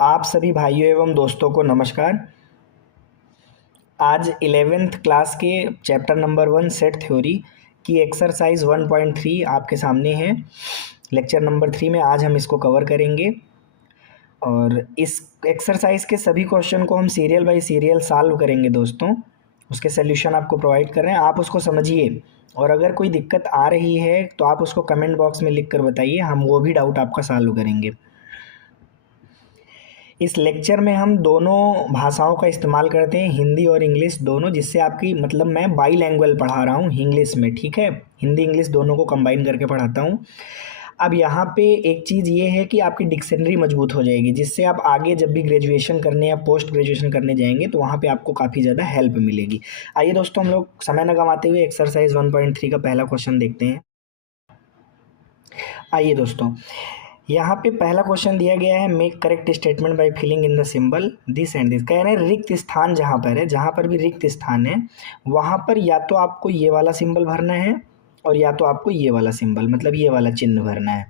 आप सभी भाइयों एवं दोस्तों को नमस्कार। आज 11th क्लास के चैप्टर नंबर 1 सेट थ्योरी की एक्सरसाइज 1.3 आपके सामने है। लेक्चर नंबर 3 में आज हम इसको कवर करेंगे और इस एक्सरसाइज के सभी क्वेश्चन को हम सीरियल बाय सीरियल सॉल्व करेंगे दोस्तों। उसके सल्यूशन आपको प्रोवाइड कर रहे हैं, आप उसको समझिए और अगर कोई दिक्कत आ रही है तो आप उसको कमेंट बॉक्स में लिख कर बताइए, हम वो भी डाउट आपका सॉल्व करेंगे। इस लेक्चर में हम दोनों भाषाओं का इस्तेमाल करते हैं, हिंदी और इंग्लिश दोनों, जिससे आपकी मतलब मैं बाईलैंग्वेज पढ़ा रहा हूँ इंग्लिश में, ठीक है। हिंदी इंग्लिश दोनों को कंबाइन करके पढ़ाता हूँ। अब यहाँ पे एक चीज़ ये है कि आपकी डिक्शनरी मजबूत हो जाएगी, जिससे आप आगे जब भी ग्रेजुएशन करने या पोस्ट ग्रेजुएशन करने जाएंगे तो वहाँ पे आपको काफ़ी ज़्यादा हेल्प मिलेगी। आइए दोस्तों, हम लोग समय न गंवाते हुए एक्सरसाइज 1.3 का पहला क्वेश्चन देखते हैं। आइए दोस्तों, यहाँ पे पहला क्वेश्चन दिया गया है, make correct statement by filling in the symbol this and this. कह रहे हैं रिक्त स्थान जहाँ पर है, जहाँ पर भी रिक्त स्थान है वहाँ पर या तो आपको ये वाला सिंबल भरना है और या तो आपको ये वाला सिंबल, मतलब ये वाला चिन्ह भरना है।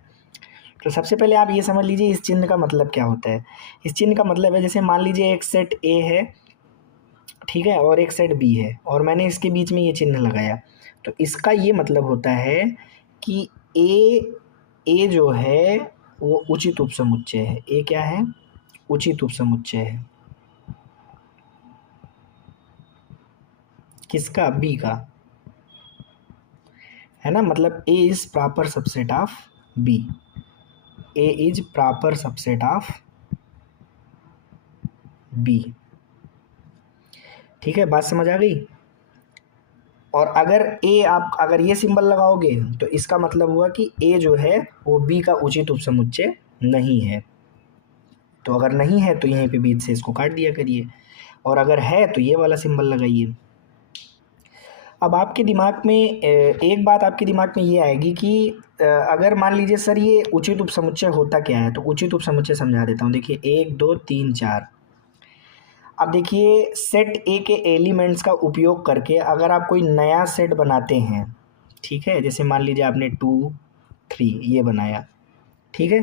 तो सबसे पहले आप ये समझ लीजिए इस चिन्ह का मतलब क्या होता है। इस चिन्ह का मतलब है, जैसे मान लीजिए एक सेट ए है, ठीक है, और एक सेट बी है और मैंने इसके बीच में ये चिन्ह लगाया, तो इसका ये मतलब होता है कि ए जो है वो उचित उपसमुच्चय है। ए क्या है? उचित उपसमुच्चय है। किसका? बी का, है ना। मतलब A is proper subset of B. A is proper subset of B, ठीक है, बात समझ आ गई। और अगर ए आप अगर ये सिंबल लगाओगे तो इसका मतलब हुआ कि ए जो है वो बी का उचित उपसमुच्चय नहीं है। तो अगर नहीं है तो यहीं पे बीच से इसको काट दिया करिए, और अगर है तो ये वाला सिंबल लगाइए। अब आपके दिमाग में एक बात आपके दिमाग में ये आएगी कि अगर मान लीजिए सर ये उचित उपसमुच्चय होता क्या है, तो उचित उपसमुच्चय समझा देता हूँ। देखिए 1 2 3 4। अब देखिए सेट ए के एलिमेंट्स का उपयोग करके अगर आप कोई नया सेट बनाते हैं, ठीक है, जैसे मान लीजिए आपने 2 3 ये बनाया, ठीक है,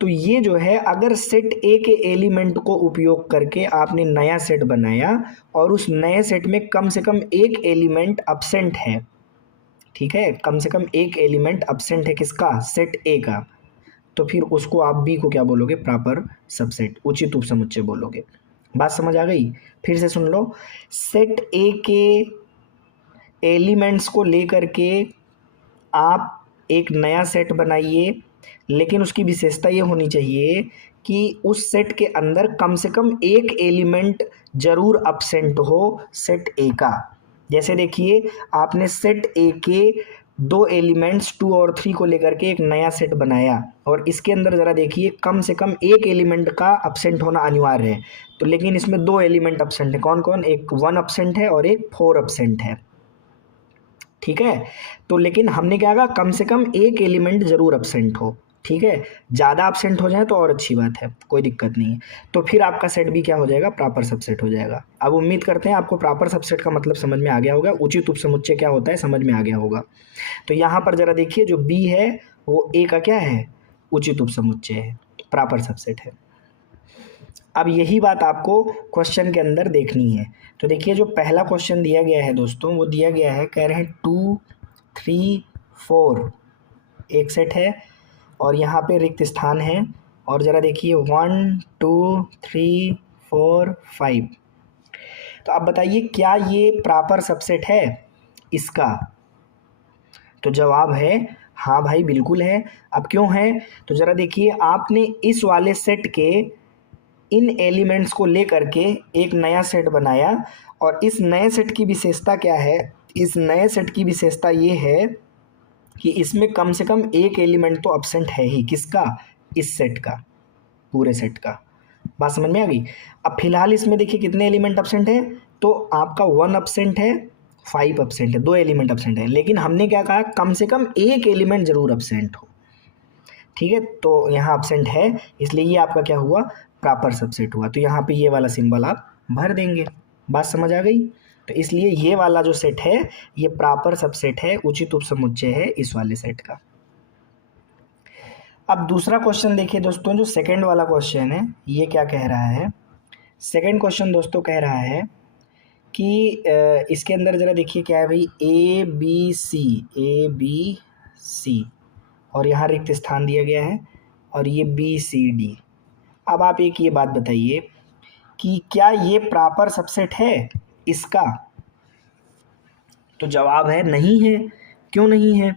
तो ये जो है अगर सेट ए के एलिमेंट को उपयोग करके आपने नया सेट बनाया और उस नए सेट में कम से कम एक एलिमेंट अब्सेंट है, ठीक है, कम से कम एक एलिमेंट अब्सेंट है, किसका? सेट ए का, तो फिर उसको आप बी को क्या बोलोगे? प्रॉपर सबसेट, उचित उपसमुच्चय बोलोगे। बात समझ आ गई? फिर से सुन लो, सेट ए के एलिमेंट्स को लेकर के आप एक नया सेट बनाइए, लेकिन उसकी विशेषता ये होनी चाहिए कि उस सेट के अंदर कम से कम एक एलिमेंट जरूर अब्सेंट हो सेट ए का। जैसे देखिए आपने सेट ए के 2 एलिमेंट्स 2 और 3 को लेकर के एक नया सेट बनाया और इसके अंदर ज़रा देखिए कम से कम एक एलिमेंट का अब्सेंट होना अनिवार्य है। तो लेकिन इसमें 2 एलिमेंट अब्सेंट है, कौन कौन? एक 1 अब्सेंट है और एक 4 अब्सेंट है, ठीक है। तो लेकिन हमने क्या कहा? कम से कम एक एलिमेंट जरूर अब्सेंट हो, ठीक है। ज़्यादा अब्सेंट हो जाए तो और अच्छी बात है, कोई दिक्कत नहीं है। तो फिर आपका सेट भी क्या हो जाएगा? प्रॉपर सबसेट हो जाएगा। अब उम्मीद करते हैं आपको प्रॉपर सबसेट का मतलब समझ में आ गया होगा, उचित उपसमुच्चय क्या होता है समझ में आ गया होगा। तो यहाँ पर जरा देखिए जो बी है वो ए का क्या है? उचित उपसमुच्चय है, प्रॉपर सबसेट है। अब यही बात आपको क्वेश्चन के अंदर देखनी है। तो देखिए जो पहला क्वेश्चन दिया गया है दोस्तों, वो दिया गया है, कह रहे हैं 2 3 4 एक सेट है और यहाँ पे रिक्त स्थान है, और ज़रा देखिए 1 2 3 4 5। तो अब बताइए क्या ये प्रॉपर सबसेट है इसका? तो जवाब है हाँ भाई बिल्कुल है। अब क्यों है? तो ज़रा देखिए आपने इस वाले सेट के इन एलिमेंट्स को लेकर के एक नया सेट बनाया और इस नए सेट की विशेषता क्या है? इस नए सेट की विशेषता ये है कि इसमें कम से कम एक एलिमेंट तो अब्सेंट है ही, किसका? इस सेट का, पूरे सेट का। बात समझ में आ गई? अब फिलहाल इसमें देखिए कितने एलिमेंट अब्सेंट है, तो आपका 1 अब्सेंट है, 5 अब्सेंट है, 2 एलिमेंट अब्सेंट है, लेकिन हमने क्या कहा? कम से कम एक एलिमेंट जरूर अब्सेंट हो, ठीक है। तो यहाँ अब्सेंट है, इसलिए ये आपका क्या हुआ? प्रॉपर सबसेट हुआ। तो यहाँ पे ये वाला सिंबल आप भर देंगे। बात समझ आ गई? तो इसलिए ये वाला जो सेट है ये प्रॉपर सबसेट है, उचित उपसमुच्चय है इस वाले सेट का। अब दूसरा क्वेश्चन देखिए दोस्तों, जो सेकंड वाला क्वेश्चन है ये क्या कह रहा है। सेकंड क्वेश्चन दोस्तों कह रहा है कि इसके अंदर ज़रा देखिए क्या है भाई, ए बी सी और यहाँ रिक्त स्थान दिया गया है और ये BCD। अब आप एक ये बात बताइए कि क्या ये प्रॉपर सबसेट है इसका? तो जवाब है नहीं है। क्यों नहीं है?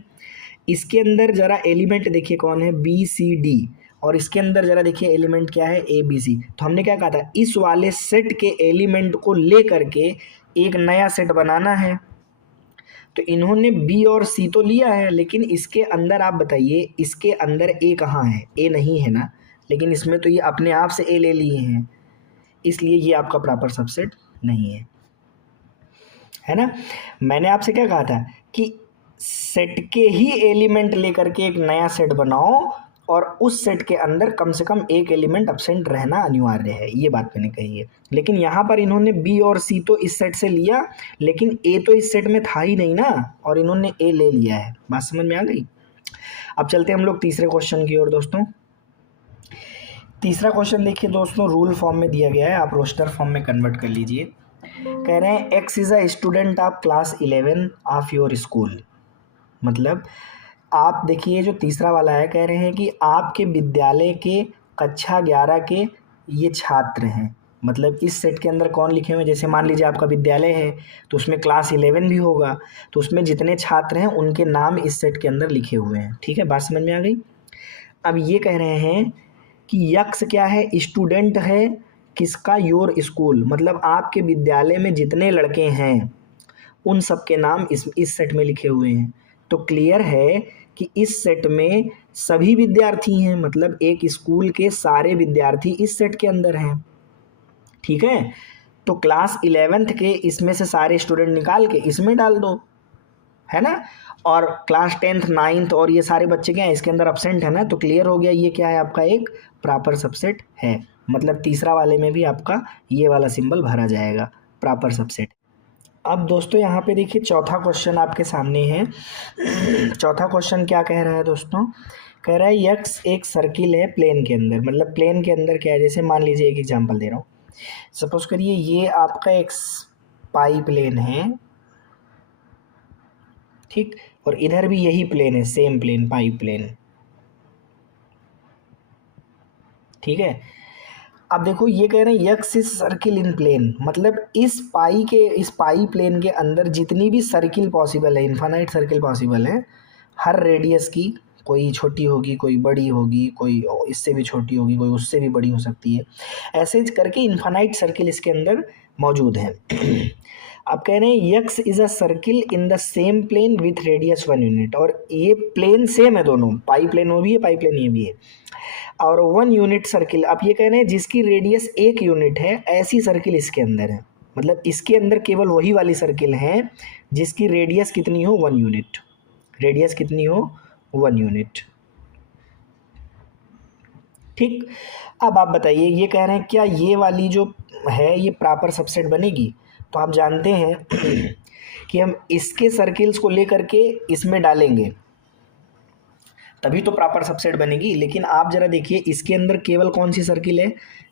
इसके अंदर ज़रा एलिमेंट देखिए कौन है, BCD, और इसके अंदर ज़रा देखिए एलिमेंट क्या है, ABC। तो हमने क्या कहा था, इस वाले सेट के एलिमेंट को ले करके एक नया सेट बनाना है। तो इन्होंने B और C तो लिया है, लेकिन इसके अंदर आप बताइए, इसके अंदर A कहाँ है? A नहीं है ना, लेकिन इसमें तो ये अपने आप से A ले लिए हैं, इसलिए ये आपका प्रॉपर सबसेट नहीं है ना। मैंने आपसे क्या कहा था कि सेट के ही एलिमेंट लेकर के एक नया सेट बनाओ और उस सेट के अंदर कम से कम एक एलिमेंट एब्सेंट रहना अनिवार्य है, ये बात मैंने कही है। लेकिन यहाँ पर इन्होंने B और C तो इस सेट से लिया, लेकिन A तो इस सेट में था ही नहीं ना, और इन्होंने A ले लिया है। बात समझ में आ गई? अब चलते हम लोग तीसरे क्वेश्चन की ओर दोस्तों। तीसरा क्वेश्चन देखिए दोस्तों, रूल फॉर्म में दिया गया है, आप रोस्टर फॉर्म में कन्वर्ट कर लीजिए। कह रहे हैं X is a student of class 11 of your school. मतलब आप देखिए जो तीसरा वाला है, कह रहे हैं कि आपके विद्यालय के कक्षा 11 के ये छात्र हैं। मतलब इस सेट के अंदर कौन लिखे हुए हैं, जैसे मान लीजिए आपका विद्यालय है तो उसमें क्लास 11 भी होगा, तो उसमें जितने छात्र हैं उनके नाम इस सेट के अंदर लिखे हुए हैं। ठीक है, बात समझ में आ गई? अब ये कह रहे हैं कि यक्स क्या है, स्टूडेंट है किसका, योर स्कूल। मतलब आपके विद्यालय में जितने लड़के हैं उन सब के नाम इस सेट में लिखे हुए हैं। तो क्लियर है कि इस सेट में सभी विद्यार्थी हैं, मतलब एक स्कूल के सारे विद्यार्थी इस सेट के अंदर हैं। ठीक है, तो क्लास 11th के इसमें से सारे स्टूडेंट निकाल के इसमें डाल दो, है ना। और क्लास 10th 9th और ये सारे बच्चे क्या हैं, इसके अंदर एब्सेंट है ना। तो क्लियर हो गया, ये क्या है आपका एक प्रॉपर सबसेट है। मतलब तीसरा वाले में भी आपका ये वाला सिंबल भरा जाएगा, प्रॉपर सबसेट। अब दोस्तों यहाँ पे देखिए चौथा क्वेश्चन आपके सामने है। चौथा क्वेश्चन क्या कह रहा है दोस्तों, कह रहा है यक्स एक सर्किल है प्लेन के अंदर। मतलब प्लेन के अंदर क्या है, जैसे मान लीजिए एक एग्जांपल दे रहा हूँ, सपोज करिए ये आपका एक पाई प्लेन है, ठीक, और इधर भी यही प्लेन है, सेम प्लेन, पाई प्लेन। ठीक है, अब देखो ये कह रहे हैं x is circle in plane. मतलब इस पाई प्लेन के अंदर जितनी भी सर्किल पॉसिबल है, इन्फानाइट सर्किल पॉसिबल है, हर रेडियस की, कोई छोटी होगी, कोई बड़ी होगी, कोई इससे भी छोटी होगी, कोई उससे भी बड़ी हो सकती है, ऐसे करके इन्फानाइट सर्किल इसके अंदर मौजूद है। अब कह रहे हैं x is a circle in the same plane with radius 1 unit. और ये प्लेन सेम है दोनों, पाई प्लेन वो भी है, पाई प्लेन ये भी है, और 1 यूनिट सर्किल। आप ये कह रहे हैं जिसकी रेडियस 1 यूनिट है, ऐसी सर्किल इसके अंदर है। मतलब इसके अंदर केवल वही वाली सर्किल है जिसकी रेडियस कितनी हो, 1 यूनिट। रेडियस कितनी हो, 1 यूनिट। ठीक, अब आप बताइए, ये कह रहे हैं क्या ये वाली जो है ये प्रॉपर सबसेट बनेगी? तो आप जानते हैं कि हम इसके सर्किल्स को लेकर के इसमें डालेंगे तभी तो प्रॉपर सबसेट बनेगी। लेकिन आप ज़रा देखिए इसके अंदर केवल कौन सी सर्किल है,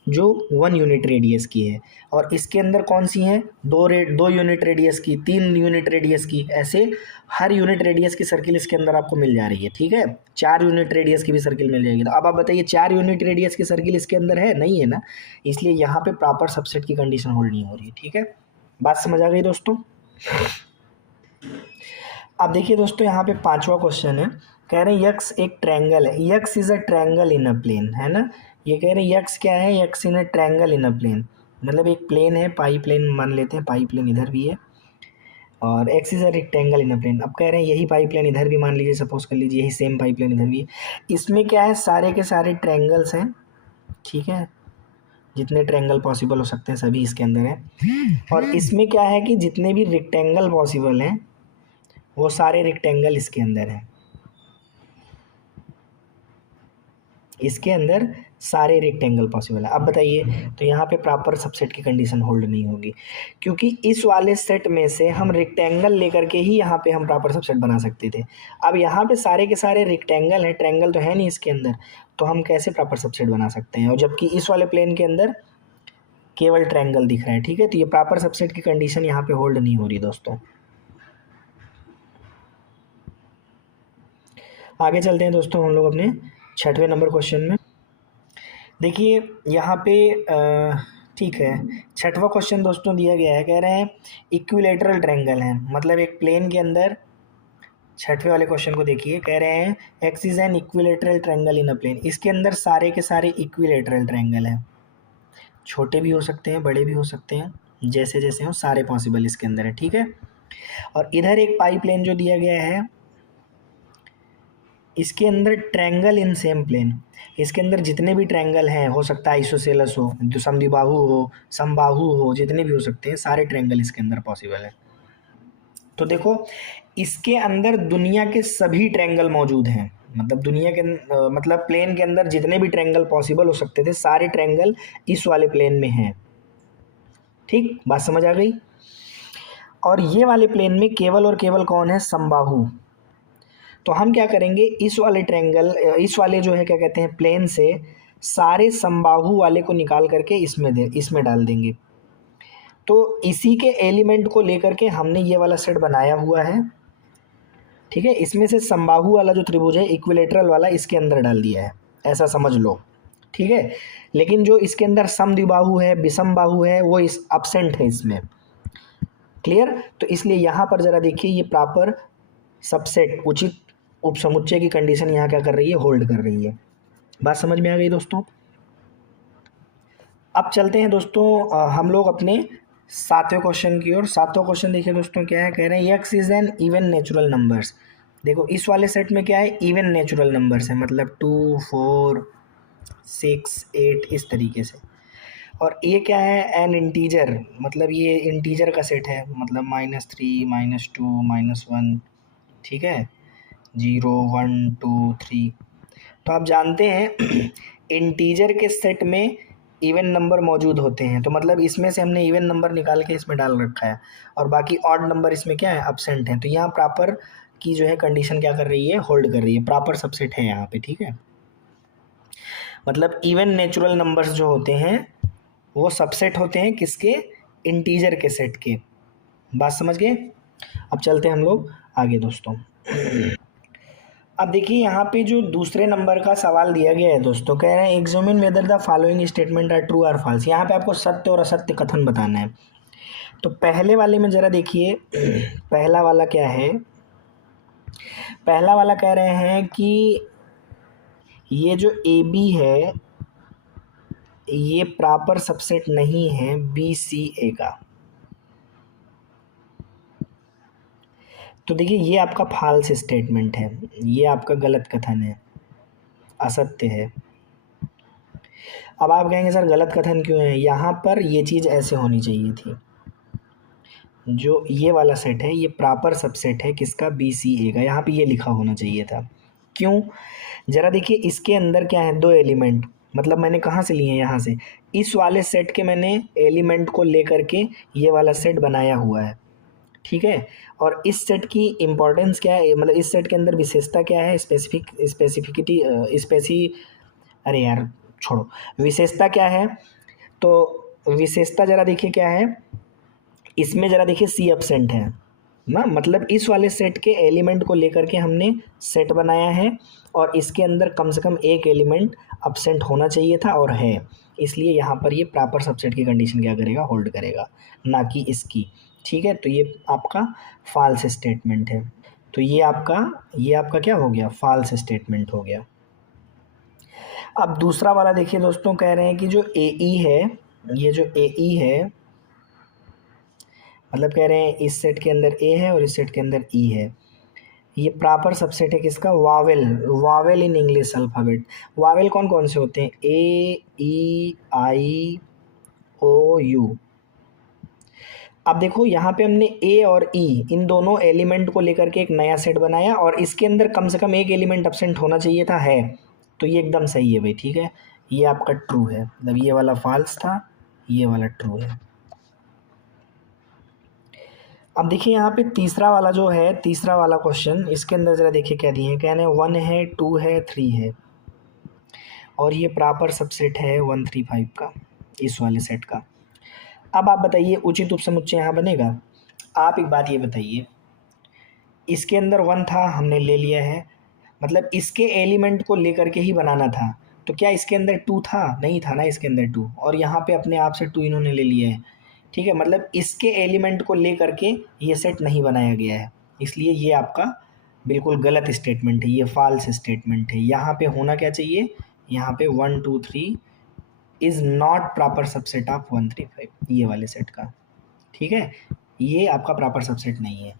जो 1 यूनिट रेडियस की है, और इसके अंदर कौन सी हैं, 2 यूनिट रेडियस की, 3 यूनिट रेडियस की, ऐसे हर यूनिट रेडियस की सर्किल इसके अंदर आपको मिल जा रही है। ठीक है, 4 यूनिट रेडियस की भी सर्किल मिल जाएगी। तो अब आप बताइए 4 यूनिट रेडियस की सर्किल इसके अंदर है, नहीं है ना, इसलिए यहाँ पे प्रॉपर सबसेट की कंडीशन होल्ड नहीं हो रही है। ठीक है, बात समझ आ गई दोस्तों? अब देखिए दोस्तों यहाँ पे पांचवा क्वेश्चन है, कह रहे हैं यक्स एक ट्रायंगल है, x is a triangle in a plane, है ना। ये कह रहे हैं यक्स क्या है, x in a triangle in a plane. मतलब एक प्लेन है, पाई प्लेन मान लेते हैं, पाई प्लेन इधर भी है, और x is a rectangle in a plane. अब कह रहे हैं यही पाई प्लेन इधर भी मान लीजिए, सपोज कर लीजिए यही सेम पाई प्लेन इधर भी है। इसमें क्या है, सारे के सारे ट्रायंगल्स हैं। ठीक है, जितने ट्रायंगल पॉसिबल हो सकते हैं सभी इसके अंदर है। और इसमें क्या है कि जितने भी रेक्टेंगल पॉसिबल हैं वो सारे रेक्टेंगल इसके अंदर हैं। इसके अंदर सारे रेक्टेंगल पॉसिबल है। अब बताइए, तो यहाँ पे प्रॉपर सबसेट की कंडीशन होल्ड नहीं होगी, क्योंकि इस वाले सेट में से हम रेक्टेंगल लेकर के ही यहाँ पे हम प्रॉपर सबसेट बना सकते थे। अब यहाँ पे सारे के सारे रेक्टेंगल हैं, ट्रायंगल तो है नहीं इसके अंदर, तो हम कैसे प्रॉपर सबसेट बना सकते हैं? और जबकि इस वाले प्लेन के अंदर केवल ट्रायंगल दिख रहा है, ठीक है, तो ये प्रॉपर सबसेट की कंडीशन यहाँ पे होल्ड नहीं हो रही दोस्तों। आगे चलते हैं दोस्तों हम लोग अपने 6वें नंबर क्वेश्चन में। देखिए यहाँ पे ठीक है, 6वां क्वेश्चन दोस्तों दिया गया है, कह रहे हैं इक्विलेटरल ट्रायंगल है, मतलब एक प्लेन के अंदर 6वें वाले क्वेश्चन को देखिए, कह रहे हैं x is an equilateral triangle in a plane. इसके अंदर सारे के सारे इक्विलेटरल ट्रायंगल हैं, छोटे भी हो सकते हैं, बड़े भी हो सकते हैं, जैसे जैसे हो सारे पॉसिबल इसके अंदर है, ठीक है। और इधर एक पाई प्लेन जो दिया गया है, इसके अंदर ट्रायंगल इन सेम प्लेन, इसके अंदर जितने भी ट्रायंगल हैं, हो सकता है आइसोसेलस हो, समद्विबाहु हो, समबाहु हो, जितने भी हो सकते हैं, सारे ट्रायंगल इसके अंदर पॉसिबल है। तो देखो इसके अंदर दुनिया के सभी ट्रायंगल मौजूद हैं, मतलब दुनिया के मतलब प्लेन के अंदर जितने भी ट्रायंगल पॉसिबल हो सकते थे, सारे ट्रायंगल इस वाले प्लेन में हैं। ठीक, बात समझ आ गई। और ये वाले प्लेन में केवल और केवल कौन है? समबाहु। तो हम क्या करेंगे, इस वाले ट्रायंगल, इस वाले जो है क्या कहते हैं प्लेन से सारे समबाहु वाले को निकाल करके इसमें डाल देंगे। तो इसी के एलिमेंट को लेकर के हमने ये वाला सेट बनाया हुआ है, ठीक है। इसमें से समबाहु वाला जो त्रिभुज है इक्विलेटरल वाला इसके अंदर डाल दिया है, ऐसा समझ लो, ठीक है। लेकिन जो इसके अंदर समद्विबाहु है, विषम बाहु है, वो इस एब्सेंट है इसमें, क्लियर। तो इसलिए यहाँ पर ज़रा देखिए, ये प्रॉपर सबसेट उचित उपसमुच्चय की कंडीशन यहाँ क्या कर रही है? होल्ड कर रही है। बात समझ में आ गई दोस्तों। अब चलते हैं दोस्तों हम लोग अपने 7वें क्वेश्चन की ओर। 7वां क्वेश्चन देखिए दोस्तों, क्या है, कह रहे हैं x is N even natural numbers. देखो इस वाले सेट में क्या है? इवन नेचुरल नंबर्स है, मतलब 2, 4, 6, 8 इस तरीके से। और ये क्या है? एन इंटीजर, मतलब ये इंटीजर का सेट है, मतलब -3, -2, -1, ठीक है, 0, 1, 2, 3। तो आप जानते हैं इंटीजर के सेट में इवन नंबर मौजूद होते हैं, तो मतलब इसमें से हमने इवन नंबर निकाल के इसमें डाल रखा है, और बाकी ऑड नंबर इसमें क्या है? एब्सेंट है। तो यहाँ प्रॉपर की जो है कंडीशन क्या कर रही है? होल्ड कर रही है, प्रॉपर सबसेट है यहाँ पे, ठीक है। मतलब इवन नेचुरल नंबर्स जो होते हैं वो सबसेट होते हैं किसके? इंटीजर के सेट के। बात समझ गए। अब चलते हैं हम लोग आगे दोस्तों। अब देखिए यहाँ पे जो दूसरे नंबर का सवाल दिया गया है दोस्तों, कह रहे हैं examine whether the following statement are true और फॉल्स। यहाँ पे आपको सत्य और असत्य कथन बताना है। तो पहले वाले में ज़रा देखिए, पहला वाला क्या है? पहला वाला कह रहे हैं कि ये जो ए बी है ये प्रॉपर सबसेट नहीं है बी सी ए का। तो देखिए ये आपका फॉल्स स्टेटमेंट है, ये आपका गलत कथन है, असत्य है। अब आप कहेंगे सर गलत कथन क्यों है? यहाँ पर ये चीज़ ऐसे होनी चाहिए थी, जो ये वाला सेट है ये प्रॉपर सबसेट है किसका? बी सी ए का। यहाँ पे ये लिखा होना चाहिए था। क्यों? ज़रा देखिए इसके अंदर क्या है? 2 एलिमेंट, मतलब मैंने कहाँ से लिए हैं? यहाँ से। इस वाले सेट के मैंने एलिमेंट को लेकर के ये वाला सेट बनाया हुआ है, ठीक है। और इस सेट की इम्पोर्टेंस क्या है, मतलब इस सेट के अंदर विशेषता क्या है? अरे यार छोड़ो, विशेषता क्या है? तो विशेषता ज़रा देखिए क्या है इसमें, ज़रा देखिए सी एब्सेंट है ना, मतलब इस वाले सेट के एलिमेंट को लेकर के हमने सेट बनाया है, और इसके अंदर कम से कम एक एलिमेंट एब्सेंट होना चाहिए था और है, इसलिए यहाँ पर ये प्रॉपर सबसेट की कंडीशन क्या करेगा? होल्ड करेगा, ना कि इसकी, ठीक है। तो ये आपका फॉल्स स्टेटमेंट है। तो ये आपका क्या हो गया? फॉल्स स्टेटमेंट हो गया। अब दूसरा वाला देखिए दोस्तों, कह रहे हैं कि जो ए ई है, ये जो ए ई है, मतलब कह रहे हैं इस सेट के अंदर ए है और इस सेट के अंदर ई है, ये प्रॉपर सबसेट है किसका? Wavell. Wavell in English alphabet. Wavell कौन कौन से होते हैं? ए, ई, आई, ओ, यू। अब देखो यहाँ पे हमने ए और ई इन दोनों एलिमेंट को लेकर के एक नया सेट बनाया, और इसके अंदर कम से कम एक एलिमेंट एब्सेंट होना चाहिए था, है। तो ये एकदम सही है भाई, ठीक है, ये आपका ट्रू है, मतलब ये वाला फॉल्स था, ये वाला ट्रू है। अब देखिए यहाँ पे तीसरा वाला जो है, तीसरा वाला क्वेश्चन, इसके अंदर ज़रा देखिए क्या दिए हैं, कहने 1 है, 2 है, 3 है, और ये प्रॉपर सबसेट है 135 का, इस वाले सेट का। अब आप बताइए उचित उपसमुच्चय यहाँ बनेगा? आप एक बात ये बताइए, इसके अंदर 1 था, हमने ले लिया है, मतलब इसके एलिमेंट को लेकर के ही बनाना था, तो क्या इसके अंदर 2 था? नहीं था ना इसके अंदर 2, और यहाँ पे अपने आप से 2 इन्होंने ले लिया है, ठीक है, मतलब इसके एलिमेंट को लेकर के ये सेट नहीं बनाया गया है, इसलिए ये आपका बिल्कुल गलत स्टेटमेंट है, ये फॉल्स स्टेटमेंट है। यहाँ पे होना क्या चाहिए, यहाँ पे 1 2 3 is not proper subset of 135, ये वाले सेट का, ठीक है, ये आपका प्रॉपर सबसेट नहीं है।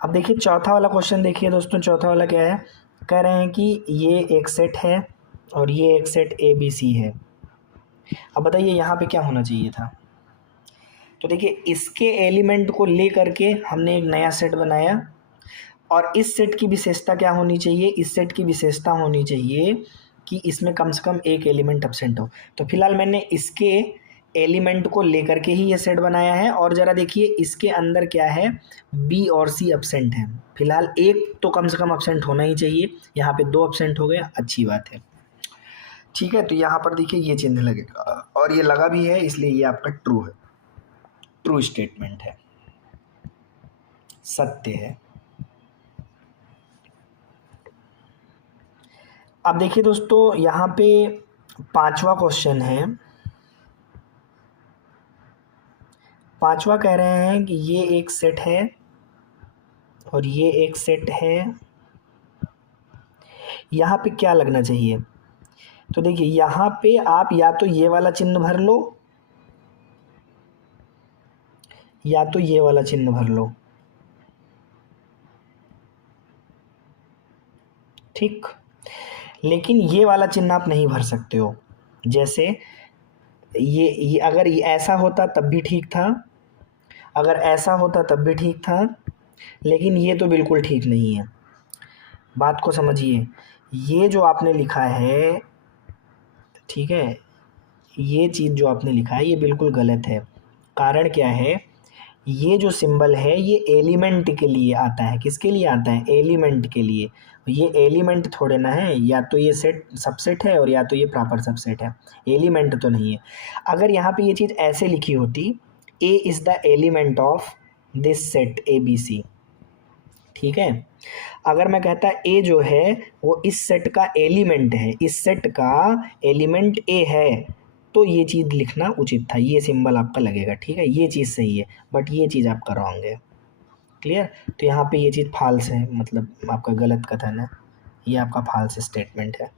अब देखिए चौथा वाला क्वेश्चन देखिए दोस्तों, चौथा वाला क्या है, कह रहे हैं कि ये एक सेट है और ये एक सेट ए बी सी है। अब बताइए यहाँ पे क्या होना चाहिए था? तो देखिए इसके एलिमेंट को ले करके हमने एक नया सेट बनाया, और इस सेट की विशेषता क्या होनी चाहिए, इस सेट की विशेषता होनी चाहिए कि इसमें कम से कम एक एलिमेंट एब्सेंट हो। तो फिलहाल मैंने इसके एलिमेंट को लेकर के ही ये सेट बनाया है, और ज़रा देखिए इसके अंदर क्या है, बी और सी एब्सेंट है, फिलहाल एक तो कम से कम एब्सेंट होना ही चाहिए, यहाँ पे 2 एब्सेंट हो गए, अच्छी बात है, ठीक है। तो यहाँ पर देखिए ये चिन्ह लगेगा, और ये लगा भी है, इसलिए ये आपका ट्रू है, ट्रू स्टेटमेंट है, सत्य है। अब देखिए दोस्तों यहाँ पे 5वां क्वेश्चन है, 5वां कह रहे हैं कि ये एक सेट है और ये एक सेट है, यहाँ पे क्या लगना चाहिए? तो देखिए यहाँ पे आप या तो ये वाला चिन्ह भर लो या तो ये वाला चिन्ह भर लो, ठीक, लेकिन ये वाला चिन्ह आप नहीं भर सकते हो। जैसे ये अगर ये ऐसा होता तब भी ठीक था, अगर ऐसा होता तब भी ठीक था, लेकिन ये तो बिल्कुल ठीक नहीं है। बात को समझिए, ये जो आपने लिखा है, ठीक है, ये चीज़ जो आपने लिखा है ये बिल्कुल गलत है। कारण क्या है, ये जो सिंबल है ये एलिमेंट के लिए आता है, किसके लिए आता है, एलिमेंट के लिए। ये एलिमेंट थोड़े ना है, या तो ये सेट सबसेट है और या तो ये प्रॉपर सबसेट है, एलिमेंट तो नहीं है। अगर यहाँ पे ये चीज़ ऐसे लिखी होती, a is the element of this set a b c, ठीक है, अगर मैं कहता ए जो है वो इस सेट का एलिमेंट है, इस सेट का एलिमेंट ए है, तो ये चीज़ लिखना उचित था, ये सिंबल आपका लगेगा, ठीक है, ये चीज़ सही है, बट ये चीज़ आपका रॉन्ग है, क्लियर। तो यहाँ पे ये चीज़ फॉल्स है, मतलब आपका गलत कथन है, ये आपका फॉल्स स्टेटमेंट है।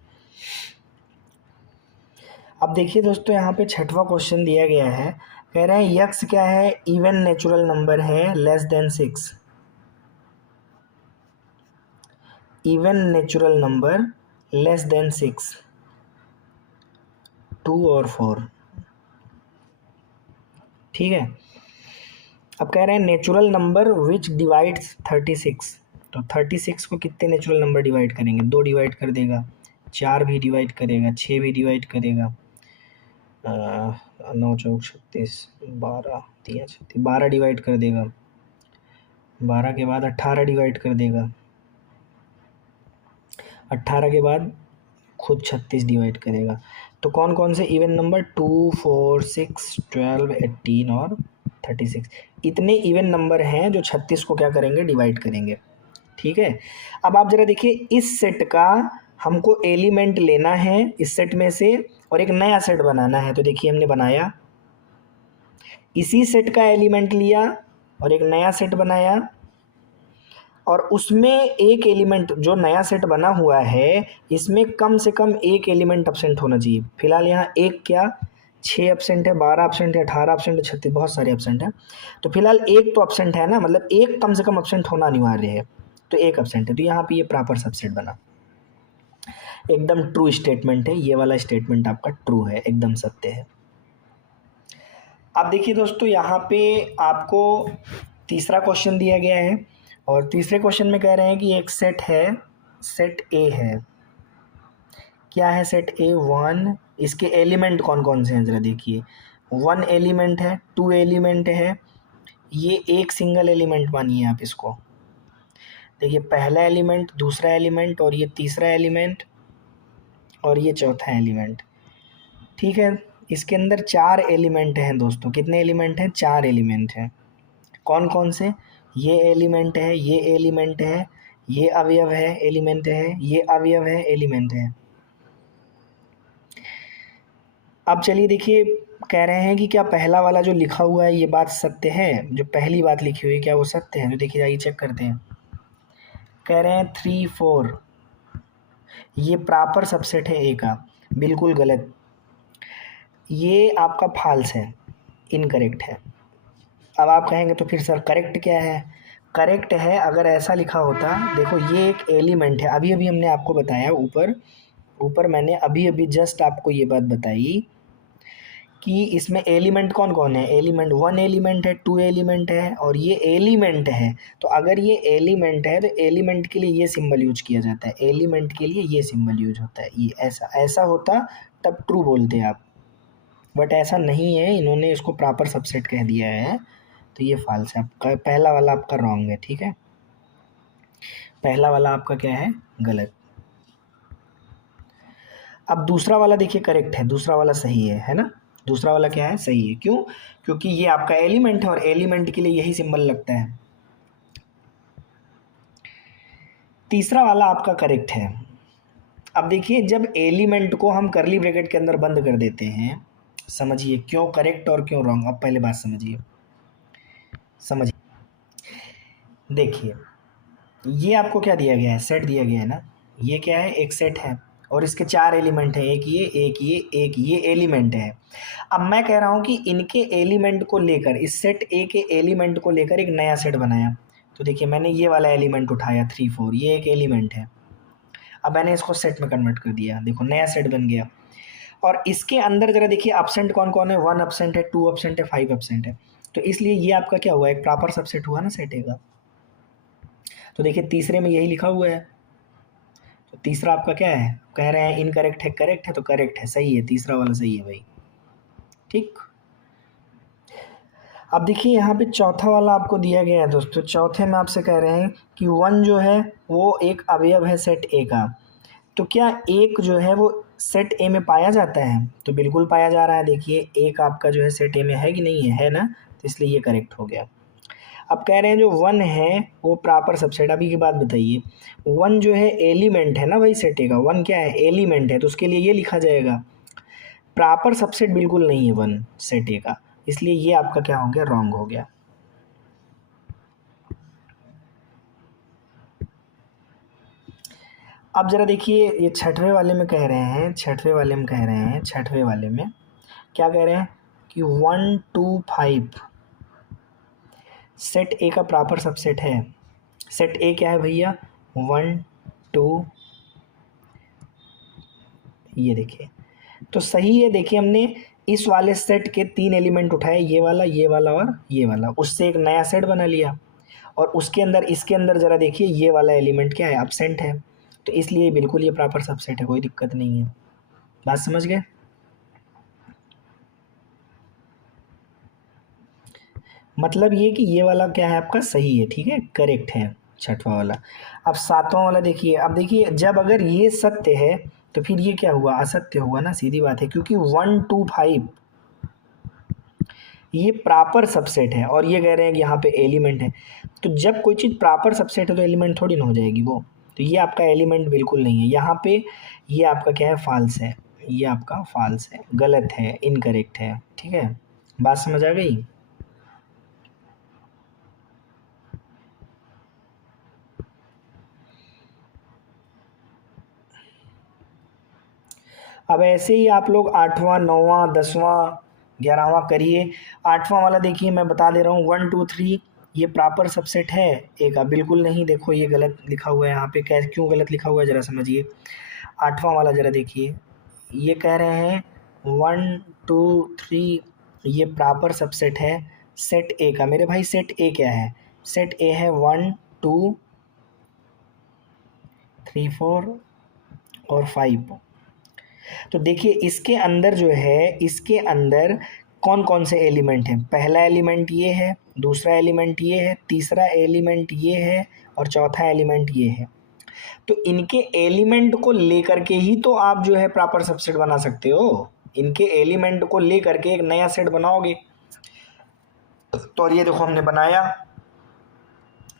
अब देखिए दोस्तों यहाँ पे 6वां क्वेश्चन दिया गया है, कह रहे हैं यक्स क्या है, इवन नेचुरल नंबर है less than 6, even natural number less than 6, 2 और 4, ठीक है। अब कह रहे हैं नेचुरल नंबर विच डिवाइड्स 36, तो 36 को कितने नेचुरल नंबर डिवाइड करेंगे, 2 डिवाइड कर देगा, 4 भी डिवाइड करेगा, 6 भी डिवाइड करेगा, 9 चौक 36, 12 3 36, 12 डिवाइड कर देगा, 12 के बाद 18 डिवाइड कर देगा, 18 के बाद खुद 36 डिवाइड करेगा। तो कौन कौन से इवन नंबर, 2 4 6 12 18 और 36, इतने इवन नंबर हैं जो 36 को क्या करेंगे, डिवाइड करेंगे, ठीक है। अब आप ज़रा देखिए इस सेट का हमको एलिमेंट लेना है इस सेट में से, और एक नया सेट बनाना है, तो देखिए हमने बनाया, इसी सेट का एलिमेंट लिया और एक नया सेट बनाया, और उसमें एक एलिमेंट जो नया सेट बना हुआ है इसमें कम से कम एक एलिमेंट एब्सेंट होना चाहिए। फिलहाल यहाँ एक क्या 6 एब्सेंट है, 12 एब्सेंट है, 18 एब्सेंट है, 36, बहुत सारे एब्सेंट हैं, तो फिलहाल एक तो एब्सेंट है ना, मतलब एक कम से कम एब्सेंट होना अनिवार्य है, तो एक एब्सेंट है, तो यहाँ पे ये प्रॉपर सबसेट बना, एकदम ट्रू स्टेटमेंट है, ये वाला स्टेटमेंट आपका ट्रू है, एकदम सत्य है। अब देखिए दोस्तों यहाँ पे आपको तीसरा क्वेश्चन दिया गया है, और तीसरे क्वेश्चन में कह रहे हैं कि एक सेट है सेट ए है, क्या है सेट ए? 1, इसके एलिमेंट कौन कौन से हैं ज़रा देखिए, 1 एलिमेंट है, 2 एलिमेंट है, ये एक सिंगल एलिमेंट मानिए आप इसको। देखिए पहला एलिमेंट, दूसरा एलिमेंट, और ये तीसरा एलिमेंट, और ये चौथा एलिमेंट। ठीक है, इसके अंदर 4 एलिमेंट हैं दोस्तों। कितने एलिमेंट हैं? 4 एलिमेंट हैं। कौन कौन से? ये एलिमेंट है, ये एलिमेंट है, ये अवयव है एलिमेंट है, ये अवयव है एलिमेंट है। अब चलिए देखिए, कह रहे हैं कि क्या पहला वाला जो लिखा हुआ है ये बात सत्य है? जो पहली बात लिखी हुई है क्या वो सत्य है? तो देखिए आइए चेक करते हैं। कह रहे हैं 3 4 ये प्रॉपर सबसेट है ए का। बिल्कुल गलत, ये आपका फॉल्स है, इनकरेक्ट है। अब आप कहेंगे तो फिर सर करेक्ट क्या है? करेक्ट है अगर ऐसा लिखा होता, देखो ये एक एलिमेंट है, अभी अभी हमने आपको बताया ऊपर ऊपर मैंने अभी अभी जस्ट आपको ये बात बताई कि इसमें एलिमेंट कौन कौन है। एलिमेंट 1 एलिमेंट है, 2 एलिमेंट है, और ये एलिमेंट है। तो अगर ये एलिमेंट है तो एलिमेंट के लिए ये सिंबल यूज किया जाता है, एलिमेंट के लिए ये सिंबल यूज होता है। ये ऐसा ऐसा होता तब ट्रू बोलते आप, बट ऐसा नहीं है, इन्होंने इसको प्रॉपर सबसेट कह दिया है, तो ये फॉल्स है। आपका पहला वाला आपका रॉन्ग है, ठीक है, पहला वाला आपका क्या है? गलत। अब दूसरा वाला देखिए करेक्ट है, दूसरा वाला सही है ना? दूसरा वाला क्या है? सही है। क्यों? क्योंकि ये आपका एलिमेंट है और एलिमेंट के लिए यही सिंबल लगता है। तीसरा वाला आपका करेक्ट है। अब देखिए जब एलिमेंट को हम करली ब्रैकेट के अंदर बंद कर देते हैं, समझिए क्यों करेक्ट और क्यों रॉन्ग। अब पहले बात समझिए, देखिए ये आपको क्या दिया गया है? सेट दिया गया है ना। ये क्या है? एक सेट है और इसके 4 एलिमेंट हैं, एक ये एक ये एक ये एलिमेंट है। अब मैं कह रहा हूँ कि इनके एलिमेंट को लेकर, इस सेट ए के एलिमेंट को लेकर एक नया सेट बनाया। तो देखिए मैंने ये वाला एलिमेंट उठाया 3 4, ये एक एलिमेंट है। अब मैंने इसको सेट में कन्वर्ट कर दिया, देखो नया सेट बन गया। और इसके अंदर ज़रा देखिए अपसेंट कौन कौन है? 1 अपसेंट है, 2 अपसेंट है, 5 अपसेंट है। तो इसलिए ये आपका क्या हुआ? एक प्रॉपर सबसेट हुआ ना सेट ए का। तो देखिए तीसरे में यही लिखा हुआ है, तो तीसरा आपका क्या है? कह रहे हैं इनकरेक्ट है, करेक्ट है, तो करेक्ट है, सही है, तीसरा वाला सही है भाई। ठीक, अब देखिए यहाँ पे चौथा वाला आपको दिया गया है दोस्तों। चौथे में आपसे कह रहे हैं कि 1 जो है वो एक अवयव है सेट ए का। तो क्या एक जो है वो सेट ए में पाया जाता है? तो बिल्कुल पाया जा रहा है। देखिए एक आपका जो है सेट ए में है कि नहीं है? है ना, तो इसलिए ये करेक्ट हो गया। अब कह रहे हैं जो 1 है वो प्रॉपर सबसेट। अभी की बात बताइए, 1 जो है एलिमेंट है ना भाई सेट ए का। 1 क्या है? एलिमेंट है, तो उसके लिए ये लिखा जाएगा। प्रॉपर सबसेट बिल्कुल नहीं है 1 सेट ए का, इसलिए ये आपका क्या हो गया? रॉन्ग हो गया। अब ज़रा देखिए ये छठवें वाले में कह रहे हैं, छठवें वाले में कह रहे हैं, छठवें वाले में क्या कह रहे हैं कि 1 2 5 सेट ए का प्रॉपर सबसेट है। सेट ए क्या है भैया? 1 2, ये देखिए तो सही है। देखिए हमने इस वाले सेट के 3 एलिमेंट उठाए, ये वाला और ये वाला, उससे एक नया सेट बना लिया। और उसके अंदर, इसके अंदर ज़रा देखिए ये वाला एलिमेंट क्या है? एब्सेंट है, तो इसलिए बिल्कुल ये प्रॉपर सबसेट है, कोई दिक्कत नहीं है। बात समझ गए? मतलब ये कि ये वाला क्या है आपका? सही है, ठीक है, करेक्ट है छठवां वाला। अब सातवां वाला देखिए। अब देखिए जब अगर ये सत्य है तो फिर ये क्या हुआ? असत्य हुआ ना, सीधी बात है, क्योंकि 1 2 5 ये प्रॉपर सबसेट है और ये कह रहे हैं कि यहाँ पे एलिमेंट है। तो जब कोई चीज़ प्रॉपर सबसेट है तो एलिमेंट थोड़ी ना हो जाएगी वो। तो ये आपका एलिमेंट बिल्कुल नहीं है यहाँ पे। ये आपका क्या है? फॉल्स है, ये आपका फॉल्स है, गलत है, इनकरेक्ट है। ठीक है, बात समझ आ गई? अब ऐसे ही आप लोग 8वां 9वां 10वां 11वां करिए। 8वां वाला देखिए मैं बता दे रहा हूँ, 1 2 3 ये प्रॉपर सबसेट है ए का? बिल्कुल नहीं, देखो ये गलत लिखा हुआ है यहाँ पे। क्या क्यों गलत लिखा हुआ है ज़रा समझिए। 8वां वाला ज़रा देखिए, ये कह रहे हैं 1 2 3 ये प्रॉपर सबसेट है सेट ए का। मेरे भाई सेट ए क्या है? सेट ए है 1 2 3 4 और 5। तो देखिए इसके अंदर जो है, इसके अंदर कौन कौन से एलिमेंट हैं। पहला एलिमेंट ये है, दूसरा एलिमेंट ये है, तीसरा एलिमेंट ये है और चौथा एलिमेंट ये है। तो इनके एलिमेंट को लेकर के ही तो आप जो है प्रॉपर सबसेट बना सकते हो। इनके एलिमेंट को लेकर के एक नया सेट बनाओगे। तो और ये देखो हमने बनाया।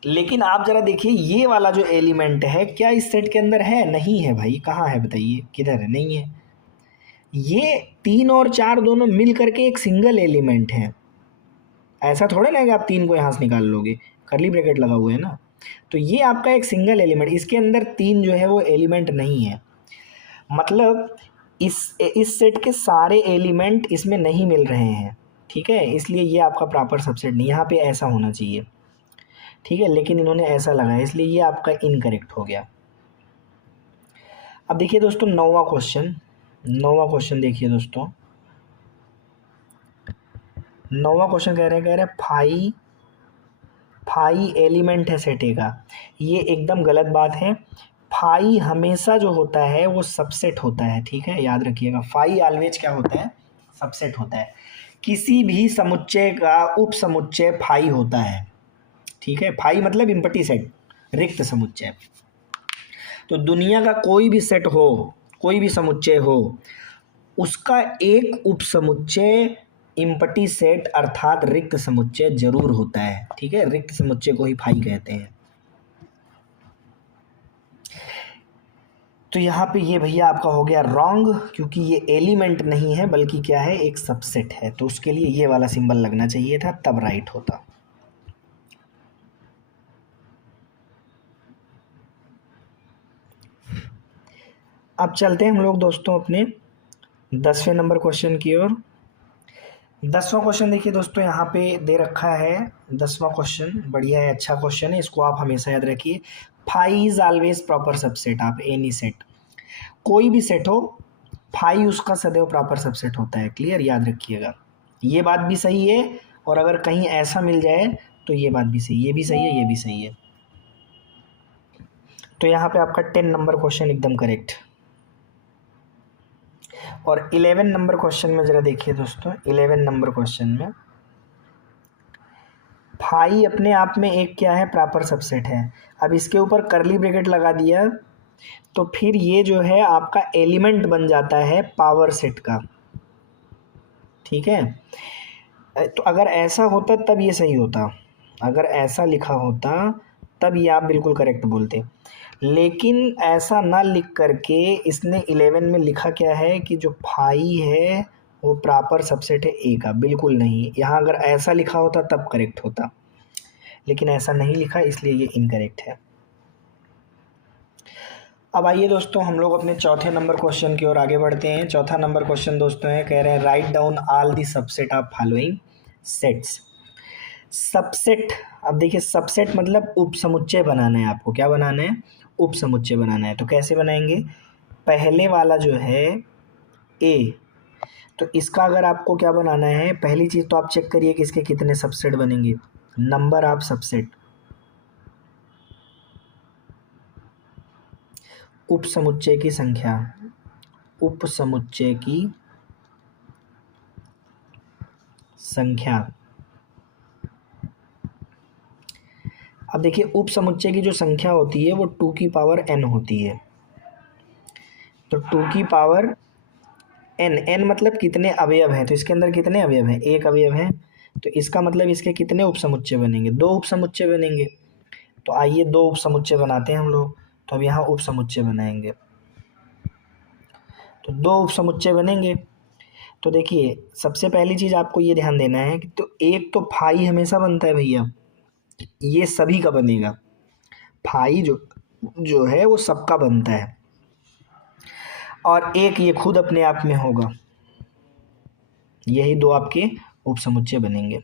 लेकिन आप जरा देखिए ये वाला जो एलिमेंट है क्या इस सेट के अंदर है? नहीं है भाई। कहाँ है बताइए, किधर है? नहीं है। ये 3 और 4 दोनों मिल करके एक सिंगल एलिमेंट है। ऐसा थोड़ा ना है कि आप 3 को यहाँ से निकाल लोगे, कर्ली ब्रैकेट लगा हुआ है ना। तो ये आपका एक सिंगल एलिमेंट, इसके अंदर 3 जो है वो एलिमेंट नहीं है। मतलब इस सेट के सारे एलिमेंट इसमें नहीं मिल रहे हैं, ठीक है। इसलिए ये आपका प्रॉपर सबसेट नहीं। यहाँ पे ऐसा होना चाहिए, ठीक है, लेकिन इन्होंने ऐसा लगाया, इसलिए ये आपका इनकरेक्ट हो गया। अब देखिए दोस्तों 9वां क्वेश्चन देखिए दोस्तों। 9वां क्वेश्चन कह रहे हैं फाई एलिमेंट है सेट ए का। ये एकदम गलत बात है। फाई हमेशा जो होता है वो सबसेट होता है, ठीक है, याद रखिएगा। फाई ऑलवेज क्या होता है? सबसेट होता है। किसी भी समुच्चय का उप समुच्चय फाई होता है, ठीक है। फाई मतलब इम्पटी सेट, रिक्त समुच्चय। तो दुनिया का कोई भी सेट हो, कोई भी समुच्चय हो, उसका एक उप समुच्चय इम्पटी सेट अर्थात रिक्त समुच्चय जरूर होता है, ठीक है। रिक्त समुच्चय को ही फाई कहते हैं। तो यहाँ पे ये भैया आपका हो गया रॉन्ग, क्योंकि ये एलिमेंट नहीं है बल्कि क्या है, एक सबसेट है। तो उसके लिए ये वाला सिंबल लगना चाहिए था, तब राइट होता। अब चलते हैं हम लोग दोस्तों अपने 10वें नंबर क्वेश्चन की ओर। 10वां क्वेश्चन देखिए दोस्तों, यहाँ पे दे रखा है 10वां क्वेश्चन, बढ़िया है, अच्छा क्वेश्चन है, इसको आप हमेशा याद रखिए। Phi is always proper subset of any set. कोई भी सेट हो, फाई उसका सदैव प्रॉपर सबसेट होता है। क्लियर, याद रखिएगा। ये बात भी सही है, और अगर कहीं ऐसा मिल जाए तो ये बात भी सही, ये भी सही है, ये भी सही है। तो यहाँ पे आपका 10 नंबर क्वेश्चन एकदम करेक्ट। और 11 नंबर क्वेश्चन में ज़रा देखिए दोस्तों, 11 नंबर क्वेश्चन में फाई अपने आप में एक क्या है, प्रॉपर सबसेट है। अब इसके ऊपर कर्ली ब्रैकेट लगा दिया तो फिर ये जो है आपका एलिमेंट बन जाता है पावर सेट का, ठीक है। तो अगर ऐसा होता तब ये सही होता, अगर ऐसा लिखा होता तब ये आप बिल्कुल करेक्ट बोलते। लेकिन ऐसा ना लिख करके इसने 11 में लिखा क्या है कि जो फाई है वो प्रॉपर सबसेट है ए का। बिल्कुल नहीं, यहाँ अगर ऐसा लिखा होता तब करेक्ट होता, लेकिन ऐसा नहीं लिखा, इसलिए ये इनकरेक्ट है। अब आइए दोस्तों हम लोग अपने चौथे नंबर क्वेश्चन की ओर आगे बढ़ते हैं। चौथा नंबर क्वेश्चन दोस्तों है, कह रहे हैं write down all the subset of following sets. Subset, अब देखिए सबसेट मतलब उप समुच्चय बनाना है आपको। क्या बनाना है? उप समुच्चय बनाना है। तो कैसे बनाएंगे? पहले वाला जो है ए, तो इसका अगर आपको क्या बनाना है, पहली चीज़ तो आप चेक करिए कि इसके कितने सबसेट बनेंगे। नंबर ऑफ सबसेट, उप समुच्चय की संख्या, उप समुच्चय की संख्या। अब देखिए उप समुच्चय की जो संख्या होती है वो 2 की पावर n होती है। तो 2 की पावर n, n मतलब कितने अवयव हैं, तो इसके अंदर कितने अवयव हैं? एक अवयव है। तो इसका मतलब इसके कितने उप समुच्चय बनेंगे? 2 उप समुच्चय बनेंगे। तो आइए 2 उप समुच्चय बनाते हैं हम लोग। तो अब यहाँ उप समुच्चय बनाएंगे, तो 2 उप समुच्चय बनेंगे। तो देखिए सबसे पहली चीज़ आपको ये ध्यान देना है कि तो एक तो फाई हमेशा बनता है भैया, ये सभी का बनेगा। फाई जो है वो सबका बनता है, और एक ये खुद अपने आप में होगा। यही 2 आपके उप समुच्चय बनेंगे।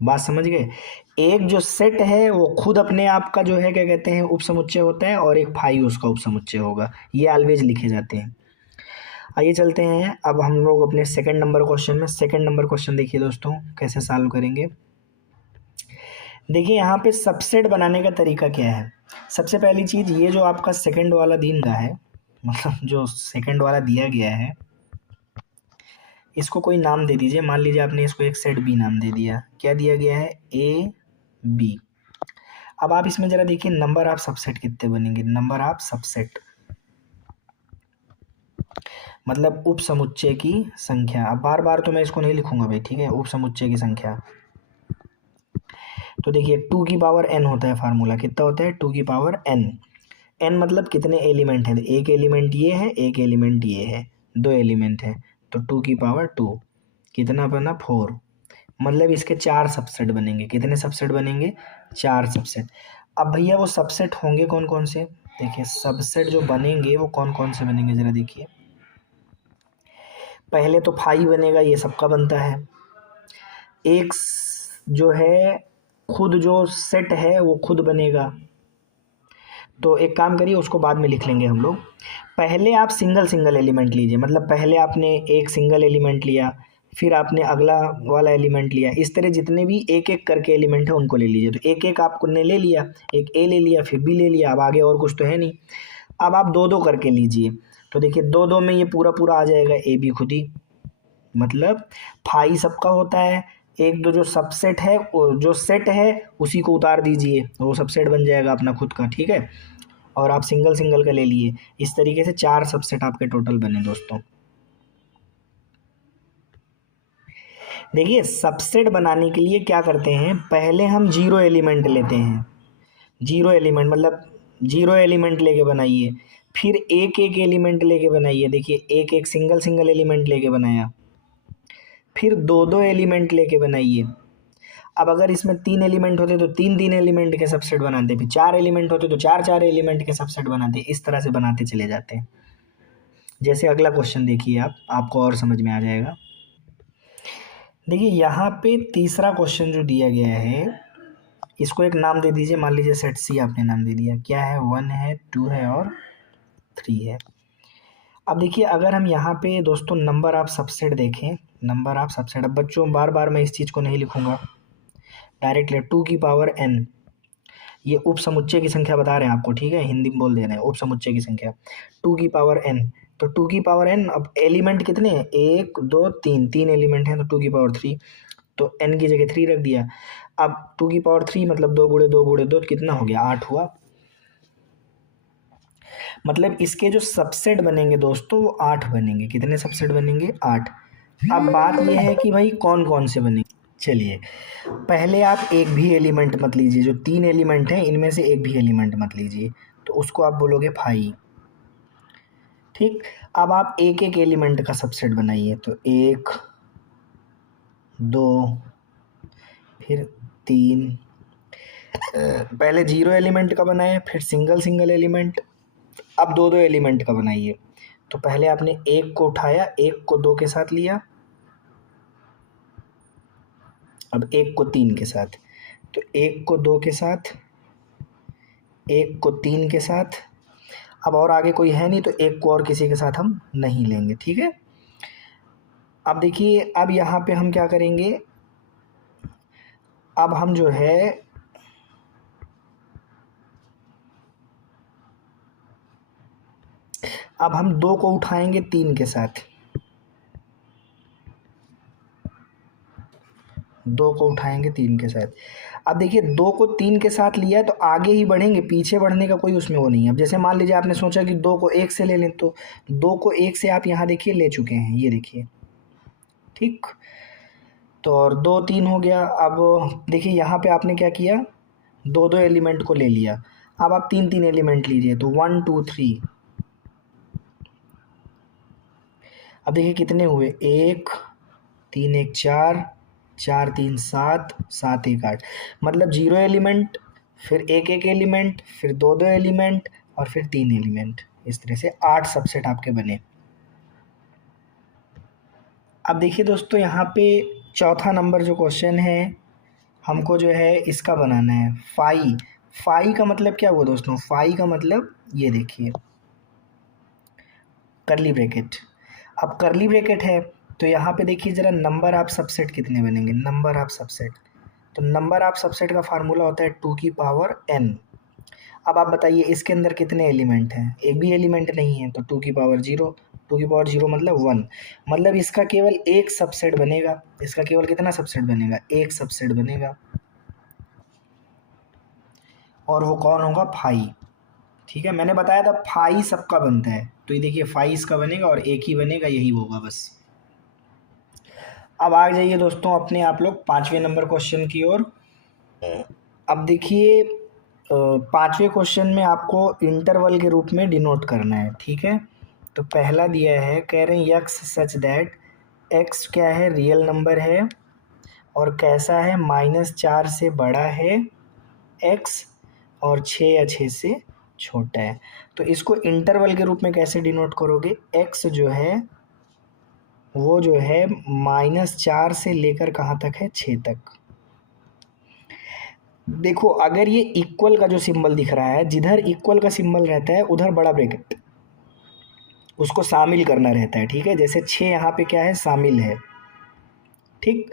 बात समझ गए? एक जो सेट है वो खुद अपने आप का जो है क्या कहते हैं, उप समुच्चय होता है, और एक फाई उसका उप समुच्चय होगा। ये ऑलवेज लिखे जाते हैं। आइए चलते हैं अब हम लोग अपने सेकंड नंबर क्वेश्चन में। सेकंड नंबर क्वेश्चन देखिए दोस्तों कैसे सॉल्व करेंगे। देखिए यहाँ पे सबसेट बनाने का तरीका क्या है। सबसे पहली चीज़, ये जो आपका सेकंड वाला दिन का है, मतलब जो सेकंड वाला दिया गया है, इसको कोई नाम दे दीजिए। मान लीजिए आपने इसको एक सेट बी नाम दे दिया। क्या दिया गया है? A b. अब आप इसमें ज़रा देखिए नंबर ऑफ सबसेट कितने बनेंगे। नंबर ऑफ सबसेट मतलब उप समुच्चय की संख्या। अब बार बार तो मैं इसको नहीं लिखूंगा भाई, ठीक है, उप समुच्चय की संख्या। तो देखिए 2 की पावर n होता है फार्मूला, कितना होता है? 2 की पावर n। n मतलब कितने एलिमेंट हैं? एक एलिमेंट ये है, एक एलिमेंट ये है, दो एलिमेंट है, तो 2 की पावर 2 कितना बना? 4। मतलब इसके 4 सबसेट बनेंगे। कितने सबसेट बनेंगे? 4 सबसेट। अब भैया वो सबसेट होंगे कौन कौन से? देखिए सबसेट जो बनेंगे वो कौन कौन से बनेंगे ज़रा देखिए। पहले तो फाई बनेगा, ये सबका बनता है। एक जो है खुद जो सेट है वो खुद बनेगा। तो एक काम करिए, उसको बाद में लिख लेंगे हम लोग। पहले आप सिंगल सिंगल एलिमेंट लीजिए, मतलब पहले आपने एक सिंगल एलिमेंट लिया, फिर आपने अगला वाला एलिमेंट लिया, इस तरह जितने भी एक एक करके एलिमेंट है उनको ले लीजिए। तो एक एक आपने ले लिया, एक ए ले लिया, फिर बी ले लिया, अब आगे और कुछ तो है नहीं। अब आप दो दो करके लीजिए। तो देखिए दो दो में ये पूरा पूरा आ जाएगा ए बी खुद ही, मतलब फाई सबका होता है। एक दो जो सबसेट है, जो सेट है उसी को उतार दीजिए, वो सबसेट बन जाएगा अपना खुद का, ठीक है। और आप सिंगल सिंगल का ले लिए। इस तरीके से 4 सबसेट आपके टोटल बने दोस्तों। देखिए सबसेट बनाने के लिए क्या करते हैं, पहले हम जीरो एलिमेंट लेते हैं। जीरो एलिमेंट मतलब जीरो एलिमेंट लेके बनाइए, फिर एक एक एलिमेंट लेके बनाइए। देखिए एक एक सिंगल सिंगल एलिमेंट लेके बनाया, फिर दो दो एलिमेंट लेके बनाइए। अब अगर इसमें 3 एलिमेंट होते तो तीन तीन एलिमेंट के सबसेट बनाते, फिर 4 एलिमेंट होते तो चार चार एलिमेंट के सबसेट बनाते। इस तरह से बनाते चले जाते हैं। जैसे अगला क्वेश्चन देखिए आप, आपको और समझ में आ जाएगा। देखिए यहाँ पे तीसरा क्वेश्चन जो दिया गया है, इसको एक नाम दे दीजिए। मान लीजिए सेट सी आपने नाम दे दिया। क्या है? 1 है, 2 है और 3 है। अब देखिए अगर हम यहाँ पे दोस्तों नंबर ऑफ सबसेट देखें, नंबर ऑफ सबसेट, अब बच्चों बार बार मैं इस चीज़ को नहीं लिखूंगा, डायरेक्ट ले 2 की पावर n। ये उप समुच्चय की संख्या बता रहे हैं आपको, ठीक है, हिंदी में बोल दे रहे हैं उप समुच्चय की संख्या 2 की पावर n। तो 2 की पावर n, अब एलिमेंट कितने हैं? 1 2 3, 3 एलिमेंट हैं, तो 2 की पावर 3। तो n की जगह 3 रख दिया। अब 2 की पावर 3 मतलब 2 गुणे 2 गुणे 2 कितना हो गया? 8 हुआ। मतलब इसके जो सबसेट बनेंगे दोस्तों वो 8 बनेंगे। कितने सबसेट बनेंगे? 8। अब बात यह है कि भाई कौन कौन से बनेंगे। चलिए पहले आप एक भी एलिमेंट मत लीजिए, जो 3 एलिमेंट हैं इनमें से एक भी एलिमेंट मत लीजिए, तो उसको आप बोलोगे फाई, ठीक। अब आप एक एक एलिमेंट का सबसेट बनाइए। तो 1 2 फिर 3, पहले जीरो एलिमेंट का बनाए, फिर सिंगल सिंगल एलिमेंट, अब दो दो एलिमेंट का बनाइए। तो पहले आपने एक को उठाया, एक को 2 के साथ लिया, अब एक को 3 के साथ। तो एक को 2 के साथ, एक को 3 के साथ। अब और आगे कोई है नहीं तो एक को और किसी के साथ हम नहीं लेंगे, ठीक है। अब देखिए अब यहाँ पे हम क्या करेंगे, अब हम जो है अब हम 2 को उठाएंगे 3 के साथ, 2 को उठाएंगे 3 के साथ। अब देखिए 2 को 3 के साथ लिया तो आगे ही बढ़ेंगे, पीछे बढ़ने का कोई उसमें वो नहीं है। अब जैसे मान लीजिए आपने सोचा कि 2 को 1 से ले लें, तो 2 को 1 से आप यहाँ देखिए ले चुके हैं, ये देखिए, ठीक। तो और 2 3 हो गया। अब देखिए यहाँ पे आपने क्या किया, दो दो एलिमेंट को ले लिया। अब आप 3 3 एलिमेंट लीजिए, तो 1 2 3। अब देखिए कितने हुए, 1 3 1 4, 4 3 7, 7 1 8। मतलब जीरो एलिमेंट, फिर एक एक एलिमेंट, फिर दो दो एलिमेंट और फिर 3 एलिमेंट। इस तरह से 8 सबसेट आपके बने। अब देखिए दोस्तों यहाँ पे चौथा नंबर जो क्वेश्चन है, हमको जो है इसका बनाना है फाई। फाई का मतलब क्या हुआ दोस्तों? फाई का मतलब ये देखिए करली ब्रैकेट। अब करली ब्रैकेट है तो यहाँ पे देखिए ज़रा नंबर ऑफ सबसेट कितने बनेंगे। नंबर ऑफ सबसेट, तो नंबर ऑफ सबसेट का फार्मूला होता है 2 की पावर n। अब आप बताइए इसके अंदर कितने एलिमेंट हैं, एक भी एलिमेंट नहीं है, तो 2 की पावर 0, 2 की पावर 0 मतलब 1, मतलब इसका केवल एक सबसेट बनेगा। इसका केवल कितना सबसेट बनेगा, एक सबसेट बनेगा, और वो कौन होगा, फाई। ठीक है, मैंने बताया था फाई सबका बनता है, तो ये देखिए फाई इसका बनेगा और एक ही बनेगा, यही होगा बस। अब आ जाइए दोस्तों अपने आप लोग 5वें नंबर क्वेश्चन की ओर। अब देखिए 5वें क्वेश्चन में आपको इंटरवल के रूप में डिनोट करना है। ठीक है, तो पहला दिया है, कह रहे हैं यक्स सच दैट एक्स क्या है, रियल नंबर है और कैसा है, -4 से बड़ा है एक्स और 6 या 6 से छोटा है। तो इसको इंटरवल के रूप में कैसे डिनोट करोगे, एक्स जो है वो जो है -4 से लेकर कहाँ तक है, 6 तक। देखो अगर ये इक्वल का जो सिंबल दिख रहा है, जिधर इक्वल का सिंबल रहता है उधर बड़ा ब्रैकेट उसको शामिल करना रहता है। ठीक है, जैसे 6 यहाँ पे क्या है, शामिल है। ठीक,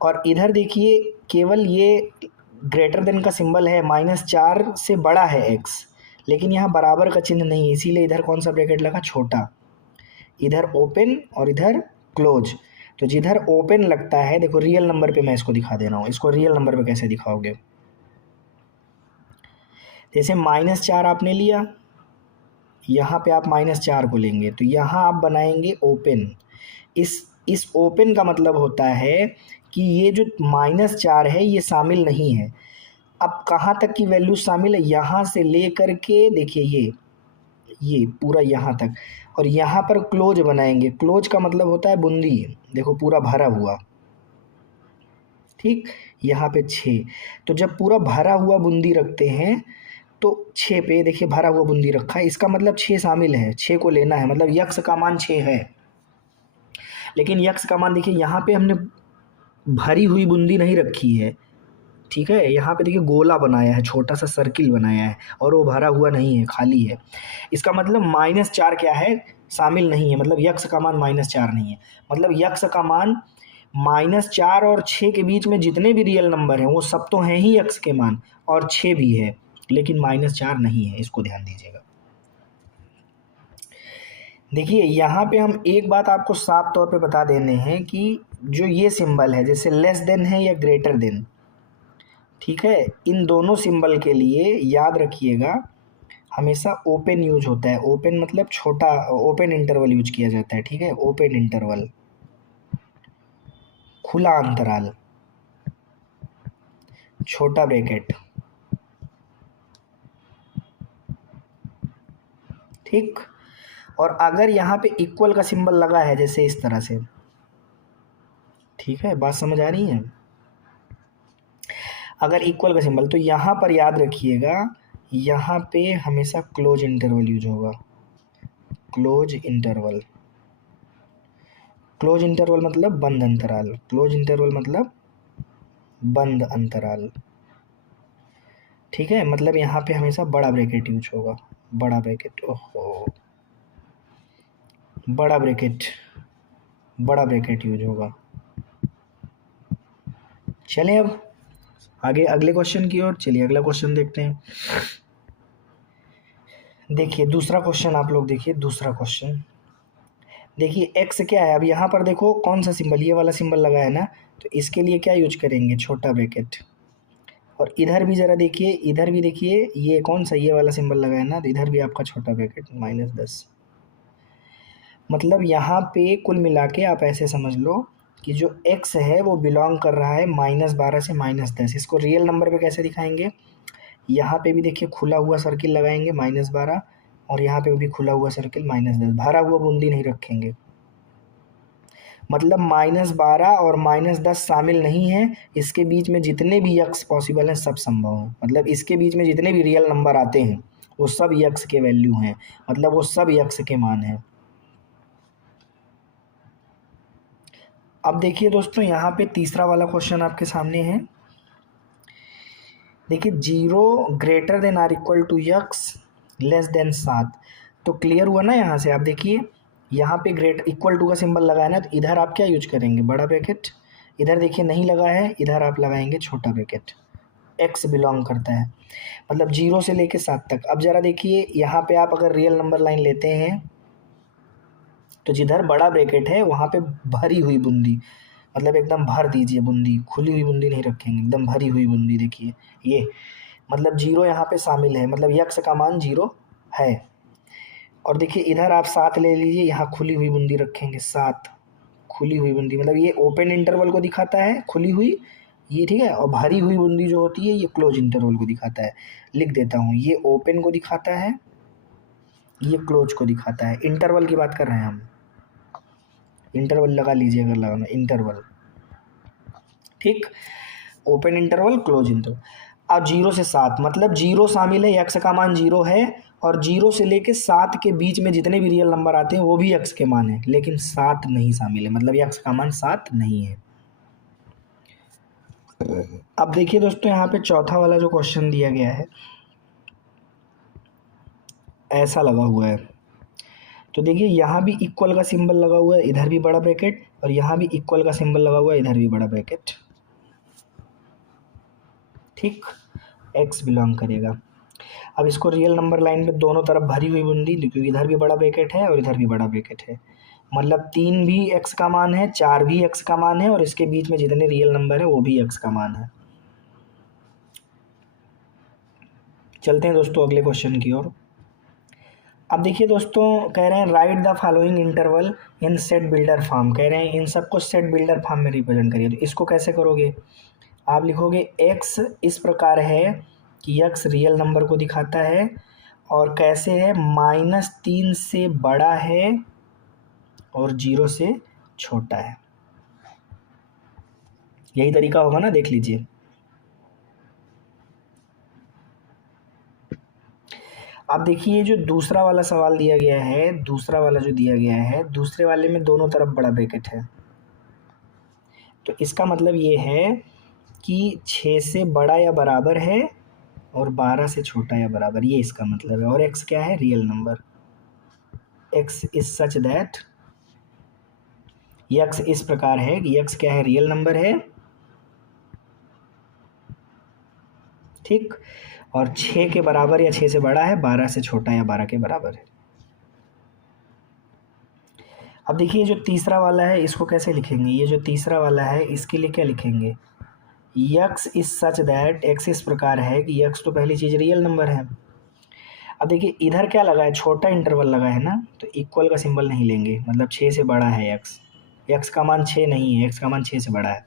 और इधर देखिए केवल ये ग्रेटर देन का सिंबल है, -4 से बड़ा है एक्स, लेकिन यहाँ बराबर का चिन्ह नहीं है, इसीलिए इधर कौन सा ब्रैकेट लगा, छोटा। इधर ओपन और इधर क्लोज। तो जिधर ओपन लगता है, देखो रियल नंबर पे मैं इसको दिखा दे रहा हूँ, इसको रियल नंबर पे कैसे दिखाओगे, जैसे -4 आपने लिया, यहाँ पे आप -4 को लेंगे, तो यहाँ आप बनाएंगे ओपन। इस ओपन का मतलब होता है कि ये जो -4 है ये शामिल नहीं है। अब कहाँ तक की वैल्यू शामिल है, यहाँ से ले करके देखिए ये पूरा यहाँ तक, और यहाँ पर क्लोज बनाएंगे। क्लोज का मतलब होता है बूंदी, देखो पूरा भरा हुआ। ठीक, यहाँ पे 6, तो जब पूरा भरा हुआ बूंदी रखते हैं तो 6 पे देखिए भरा हुआ बूंदी रखा है, इसका मतलब 6 शामिल है, 6 को लेना है, मतलब यक्स का मान 6 है। लेकिन यक्स का मान देखिए यहाँ पे हमने भरी हुई बूंदी नहीं रखी है। ठीक है, यहाँ पे देखिए गोला बनाया है, छोटा सा सर्किल बनाया है, और वो भरा हुआ नहीं है, खाली है। इसका मतलब -4 क्या है, शामिल नहीं है, मतलब यक्स का मान -4 नहीं है। मतलब यक्स का मान -4 और 6 के बीच में जितने भी रियल नंबर हैं वो सब तो हैं ही यक्स के मान, और 6 भी है, लेकिन -4 नहीं है, इसको ध्यान दीजिएगा। देखिए यहाँ पे हम एक बात आपको साफ तौर पे बता देने हैं कि जो ये सिंबल है, जैसे लेस देन है या ग्रेटर देन, ठीक है, इन दोनों सिंबल के लिए याद रखिएगा हमेशा ओपन यूज होता है। ओपन मतलब छोटा, ओपन इंटरवल यूज किया जाता है। ठीक है, ओपन इंटरवल, खुला अंतराल, छोटा ब्रैकेट। ठीक, और अगर यहाँ पे इक्वल का सिंबल लगा है जैसे इस तरह से, ठीक है, बात समझ आ रही है, अगर इक्वल का सिंबल, तो यहाँ पर याद रखिएगा यहाँ पे हमेशा क्लोज इंटरवल यूज होगा। क्लोज इंटरवल, क्लोज इंटरवल मतलब बंद अंतराल, क्लोज इंटरवल मतलब बंद अंतराल। ठीक है, मतलब यहाँ पे हमेशा बड़ा ब्रैकेट यूज होगा, बड़ा ब्रैकेट, ओहो, बड़ा ब्रैकेट, बड़ा ब्रैकेट यूज होगा। चलें अब आगे अगले क्वेश्चन की ओर, चलिए अगला क्वेश्चन देखते हैं। देखिए दूसरा क्वेश्चन, आप लोग देखिए दूसरा क्वेश्चन। देखिए एक्स क्या है, अब यहाँ पर देखो कौन सा सिंबल, ये वाला सिंबल लगा है ना, तो इसके लिए क्या यूज करेंगे, छोटा ब्रैकेट। और इधर भी ज़रा देखिए, इधर भी देखिए ये कौन सा, ये वाला सिंबल लगा है ना, तो इधर भी आपका छोटा ब्रैकेट, -10। मतलब यहाँ पे कुल मिला के आप ऐसे समझ लो कि जो x है वो बिलोंग कर रहा है -12 से -10। इसको रियल नंबर पे कैसे दिखाएंगे, यहाँ पे भी देखिए खुला हुआ सर्किल लगाएंगे -12, और यहाँ पे भी खुला हुआ सर्किल -10, भरा हुआ बूंदी नहीं रखेंगे। मतलब -12 और -10 शामिल नहीं है, इसके बीच में जितने भी यक्स पॉसिबल हैं सब संभव हैं। मतलब इसके बीच में जितने भी रियल नंबर आते हैं वो सब यक्स के वैल्यू हैं, मतलब वो सब यक्स के मान हैं। अब देखिए दोस्तों यहाँ पे तीसरा वाला क्वेश्चन आपके सामने है। देखिए 0 greater than or equal to x less than 7। तो क्लियर हुआ ना, यहाँ से आप देखिए यहाँ पे ग्रेट इक्वल टू का सिंबल लगा है ना, तो इधर आप क्या यूज करेंगे, बड़ा ब्रैकेट। इधर देखिए नहीं लगा है, इधर आप लगाएंगे छोटा ब्रैकेट। एक्स बिलोंग करता है, मतलब 0 से लेके 7 तक। अब ज़रा देखिए यहाँ पे आप अगर रियल नंबर लाइन लेते हैं तो जिधर बड़ा ब्रैकेट है वहाँ पे भरी हुई बूंदी, मतलब एकदम भर दीजिए बूंदी, खुली हुई बूंदी नहीं रखेंगे, एकदम भरी हुई बूंदी। देखिए ये मतलब 0 यहाँ पे शामिल है, मतलब यक्स का मान 0 है। और देखिए इधर आप 7 ले लीजिए, यहाँ खुली हुई बूंदी रखेंगे, 7 खुली हुई बूंदी, मतलब ये ओपन इंटरवल को दिखाता है खुली हुई, ये ठीक है। और भरी हुई बूंदी जो होती है ये क्लोज इंटरवल को दिखाता है। लिख देता हूँ, ये ओपन को दिखाता है, ये क्लोज को दिखाता है। इंटरवल की बात कर रहे हैं हम, इंटरवल लगा लीजिए अगर लगाना, इंटरवल, ठीक। Open interval, close interval. अब 0 से 7 मतलब 0 शामिल है, यक्स का मान 0 है, और 0 से लेके 7 के बीच में जितने भी रियल नंबर आते हैं वो भी यक्स के मान है, लेकिन 7 नहीं शामिल है, मतलब यक्स का मान 7 नहीं है। अब देखिए दोस्तों यहाँ पे चौथा वाला जो क्वेश्चन दिया गया है ऐसा लगा हुआ है, तो देखिए यहाँ भी इक्वल का सिंबल लगा हुआ है, इधर भी बड़ा ब्रैकेट, और यहाँ भी इक्वल का सिंबल लगा हुआ है, इधर भी बड़ा ब्रैकेट, ठीक। एक्स बिलोंग करेगा। अब इसको रियल नंबर लाइन में दोनों तरफ भरी हुई बूंदी, क्योंकि इधर भी बड़ा ब्रैकेट है और इधर भी बड़ा ब्रैकेट है, मतलब 3 भी एक्स का मान है, 4 भी एक्स का मान है, और इसके बीच में जितने रियल नंबर है वो भी एक्स का मान है। चलते हैं दोस्तों अगले क्वेश्चन की ओर। अब देखिए दोस्तों कह रहे हैं right the following interval in set builder form, कह रहे हैं इन सबको सेट बिल्डर फॉर्म में रिप्रेजेंट करिए। तो इसको कैसे करोगे, आप लिखोगे एक्स इस प्रकार है कि एक्स रियल नंबर को दिखाता है, और कैसे है, -3 से बड़ा है और 0 से छोटा है। यही तरीका होगा ना, देख लीजिए। अब देखिए जो दूसरा वाला सवाल दिया गया है, दूसरा वाला जो दिया गया है, दूसरे वाले में दोनों तरफ बड़ा ब्रैकेट है, तो इसका मतलब ये है कि 6 से बड़ा या बराबर है और 12 से छोटा या बराबर, ये इसका मतलब है। और एक्स क्या है, real number. X is such that, x इस प्रकार है कि यक्स क्या है, रियल नंबर है, ठीक। और 6 के बराबर या 6 से बड़ा है, 12 से छोटा या 12 के बराबर है। अब देखिए जो तीसरा वाला है इसको कैसे लिखेंगे, ये जो तीसरा वाला है इसके लिए क्या लिखेंगे, x is such that, x इस प्रकार है कि यक्स तो पहली चीज़ रियल नंबर है। अब देखिए इधर क्या लगा है, छोटा इंटरवल लगा है ना, तो इक्वल का सिंबल नहीं लेंगे, मतलब 6 से बड़ा है यक्स, यक्स का मान 6 नहीं है, एक्स का मान 6 से बड़ा है।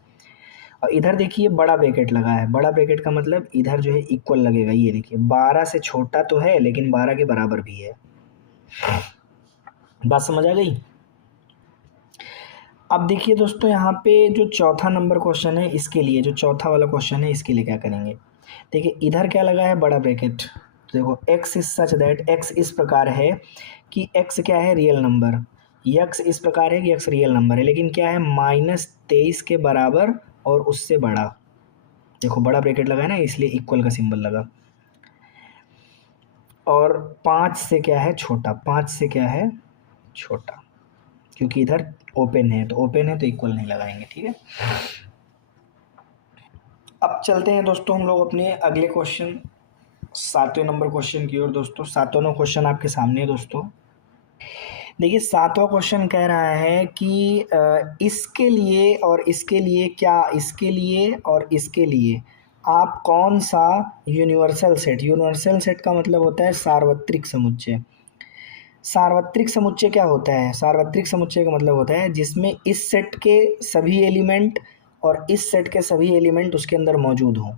और इधर देखिए बड़ा ब्रैकेट लगा है, बड़ा ब्रैकेट का मतलब इधर जो है इक्वल लगेगा, ये देखिए 12 से छोटा तो है लेकिन 12 के बराबर भी है। बात समझ आ गई। अब देखिए दोस्तों यहाँ पे जो चौथा नंबर क्वेश्चन है इसके लिए, जो चौथा वाला क्वेश्चन है इसके लिए क्या करेंगे, देखिए इधर क्या लगा है, बड़ा ब्रैकेट। देखो x is such that, x इस प्रकार है कि एक्स क्या है, रियल नंबर, यक्स इस प्रकार है कि एक्स रियल नंबर है, लेकिन क्या है, -23 के बराबर और उससे बड़ा। देखो बड़ा ब्रैकेट लगा है ना, इसलिए इक्वल का सिंबल लगा। और 5 से क्या है, छोटा, 5 से क्या है, छोटा, क्योंकि इधर ओपन है, तो ओपन है तो इक्वल नहीं लगाएंगे, ठीक है। अब चलते हैं दोस्तों हम लोग अपने अगले क्वेश्चन, 7वें नंबर क्वेश्चन की ओर। दोस्तों 7वां क्वेश्चन आपके सामने है दोस्तों। देखिए 7वां क्वेश्चन कह रहा है कि इसके लिए और इसके लिए क्या, इसके लिए और इसके लिए आप कौन सा यूनिवर्सल सेट, यूनिवर्सल सेट का मतलब होता है सार्वत्रिक समुच्चय। सार्वत्रिक समुच्चय क्या होता है, सार्वत्रिक समुच्चय का मतलब होता है जिसमें इस सेट के सभी एलिमेंट और इस सेट के सभी एलिमेंट उसके अंदर मौजूद हों।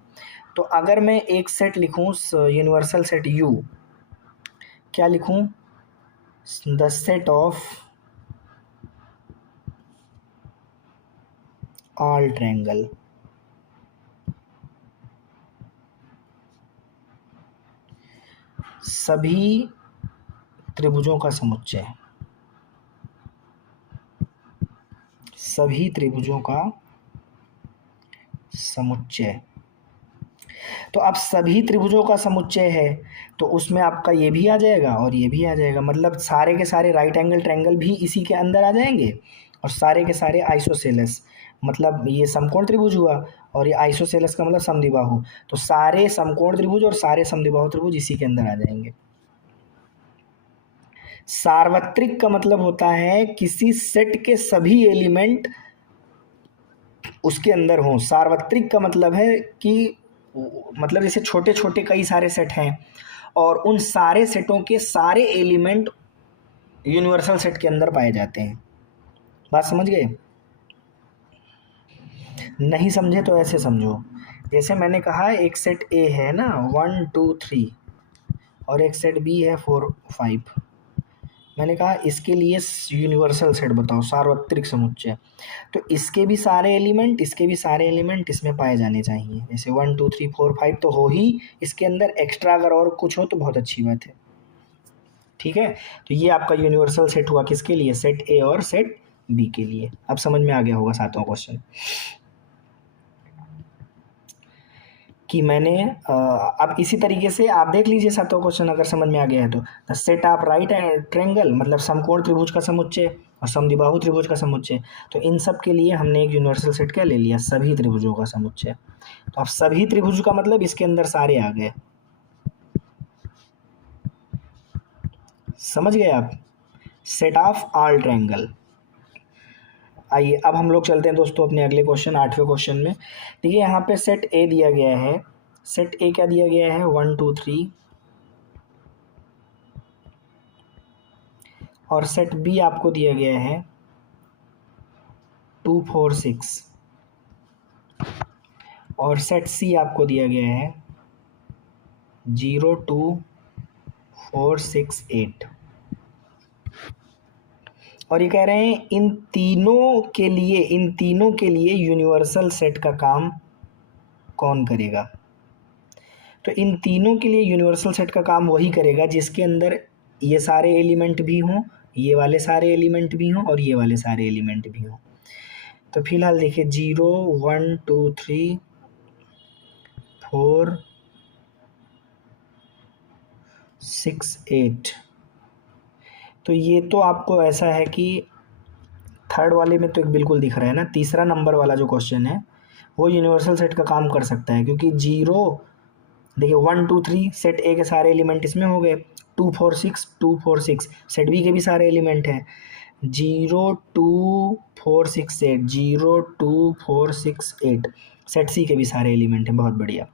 तो अगर मैं एक सेट लिखूं यूनिवर्सल सेट U, क्या लिखूं, the set of all triangle, सभी त्रिभुजों का समुच्चय, सभी त्रिभुजों का समुच्चय। तो अब सभी त्रिभुजों का समुच्चय है तो उसमें आपका ये भी आ जाएगा और ये भी आ जाएगा, मतलब सारे के सारे राइट एंगल ट्रायंगल भी इसी के अंदर आ जाएंगे, और सारे के सारे आइसोसेलेस, मतलब ये समकोण त्रिभुज हुआ, और ये आइसोसेलेस का मतलब समद्विबाहु। तो सारे समकोण त्रिभुज और सारे समद्विबाहु त्रिभुज इसी के अंदर आ जाएंगे। सार्वत्रिक का मतलब होता है किसी सेट के सभी एलिमेंट उसके अंदर हों। सार्वत्रिक का मतलब है कि मतलब जैसे छोटे छोटे कई सारे सेट हैं और उन सारे सेटों के सारे एलिमेंट यूनिवर्सल सेट के अंदर पाए जाते हैं। बात समझ गए? नहीं समझे तो ऐसे समझो, जैसे मैंने कहा एक सेट ए है ना 1 2 3 और एक सेट बी है 4 5। मैंने कहा इसके लिए यूनिवर्सल सेट बताओ, सार्वत्रिक समुच्चय। तो इसके भी सारे एलिमेंट इसमें पाए जाने चाहिए। जैसे 1 2 3 4 5 तो हो ही इसके अंदर, एक्स्ट्रा अगर और कुछ हो तो बहुत अच्छी बात है। ठीक है, तो ये आपका यूनिवर्सल सेट हुआ किसके लिए? सेट ए और सेट बी के लिए। अब समझ में आ गया होगा 7वां क्वेश्चन कि मैंने अब इसी तरीके से आप देख लीजिए 7वां क्वेश्चन अगर समझ में आ गया है तो। The set of right triangle मतलब समकोण त्रिभुज का समुच्चय और समद्विबाहु त्रिभुज का समुच्चय। तो इन सब के लिए हमने एक यूनिवर्सल सेट क्या ले लिया? सभी त्रिभुजों का समुच्चय। तो अब सभी त्रिभुज का मतलब इसके अंदर सारे आ गए। समझ गए आप? Set of all triangle. आइए अब हम लोग चलते हैं दोस्तों अपने अगले क्वेश्चन 8वें क्वेश्चन में। देखिए यहाँ पे सेट ए दिया गया है। सेट ए क्या दिया गया है? 1 2 3 और सेट बी आपको दिया गया है 2 4 6 और सेट सी आपको दिया गया है 0 2 4 6 8। और ये कह रहे हैं इन तीनों के लिए यूनिवर्सल सेट का काम कौन करेगा? तो इन तीनों के लिए यूनिवर्सल सेट का काम वही करेगा जिसके अंदर ये सारे एलिमेंट भी हों, ये वाले सारे एलिमेंट भी हों और ये वाले सारे एलिमेंट भी हों। तो फिलहाल देखिए 0 1 2 3 4 6 8। तो ये तो आपको ऐसा है कि थर्ड वाले में तो एक बिल्कुल दिख रहा है ना। तीसरा नंबर वाला जो क्वेश्चन है वो यूनिवर्सल सेट का काम कर सकता है, क्योंकि 0 देखिए 1 2 3 सेट ए के सारे एलिमेंट इसमें हो गए, 2 4 6 सेट बी के भी सारे एलिमेंट हैं 0 2 4 6 8 0 2 4 6 8 सेट सी के भी सारे एलिमेंट हैं। बहुत बढ़िया।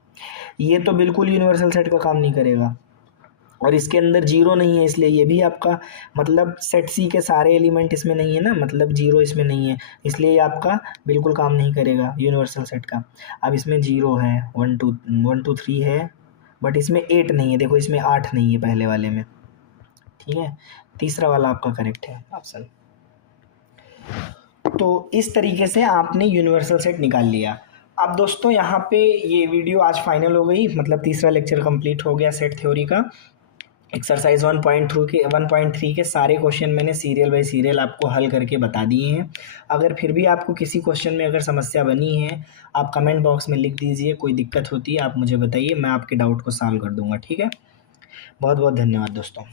ये तो बिल्कुल यूनिवर्सल सेट का काम नहीं करेगा और इसके अंदर 0 नहीं है, इसलिए ये भी आपका मतलब सेट सी के सारे एलिमेंट इसमें नहीं है ना, मतलब 0 इसमें नहीं है, इसलिए ये आपका बिल्कुल काम नहीं करेगा यूनिवर्सल सेट का। अब इसमें 0 है 1 2 3 है बट इसमें 8 नहीं है। देखो इसमें 8 नहीं है पहले वाले में। ठीक है, तीसरा वाला आपका करेक्ट है ऑप्शन। तो इस तरीके से आपने यूनिवर्सल सेट निकाल लिया। अब दोस्तों यहाँ पे ये वीडियो आज फाइनल हो गई, मतलब तीसरा लेक्चर कंप्लीट हो गया सेट थ्योरी का। एक्सरसाइज 1.3 के सारे क्वेश्चन मैंने सीरियल बाय सीरियल आपको हल करके बता दिए हैं। अगर फिर भी आपको किसी क्वेश्चन में अगर समस्या बनी है आप कमेंट बॉक्स में लिख दीजिए, कोई दिक्कत होती है आप मुझे बताइए, मैं आपके डाउट को सॉल्व कर दूंगा। ठीक है, बहुत बहुत धन्यवाद दोस्तों।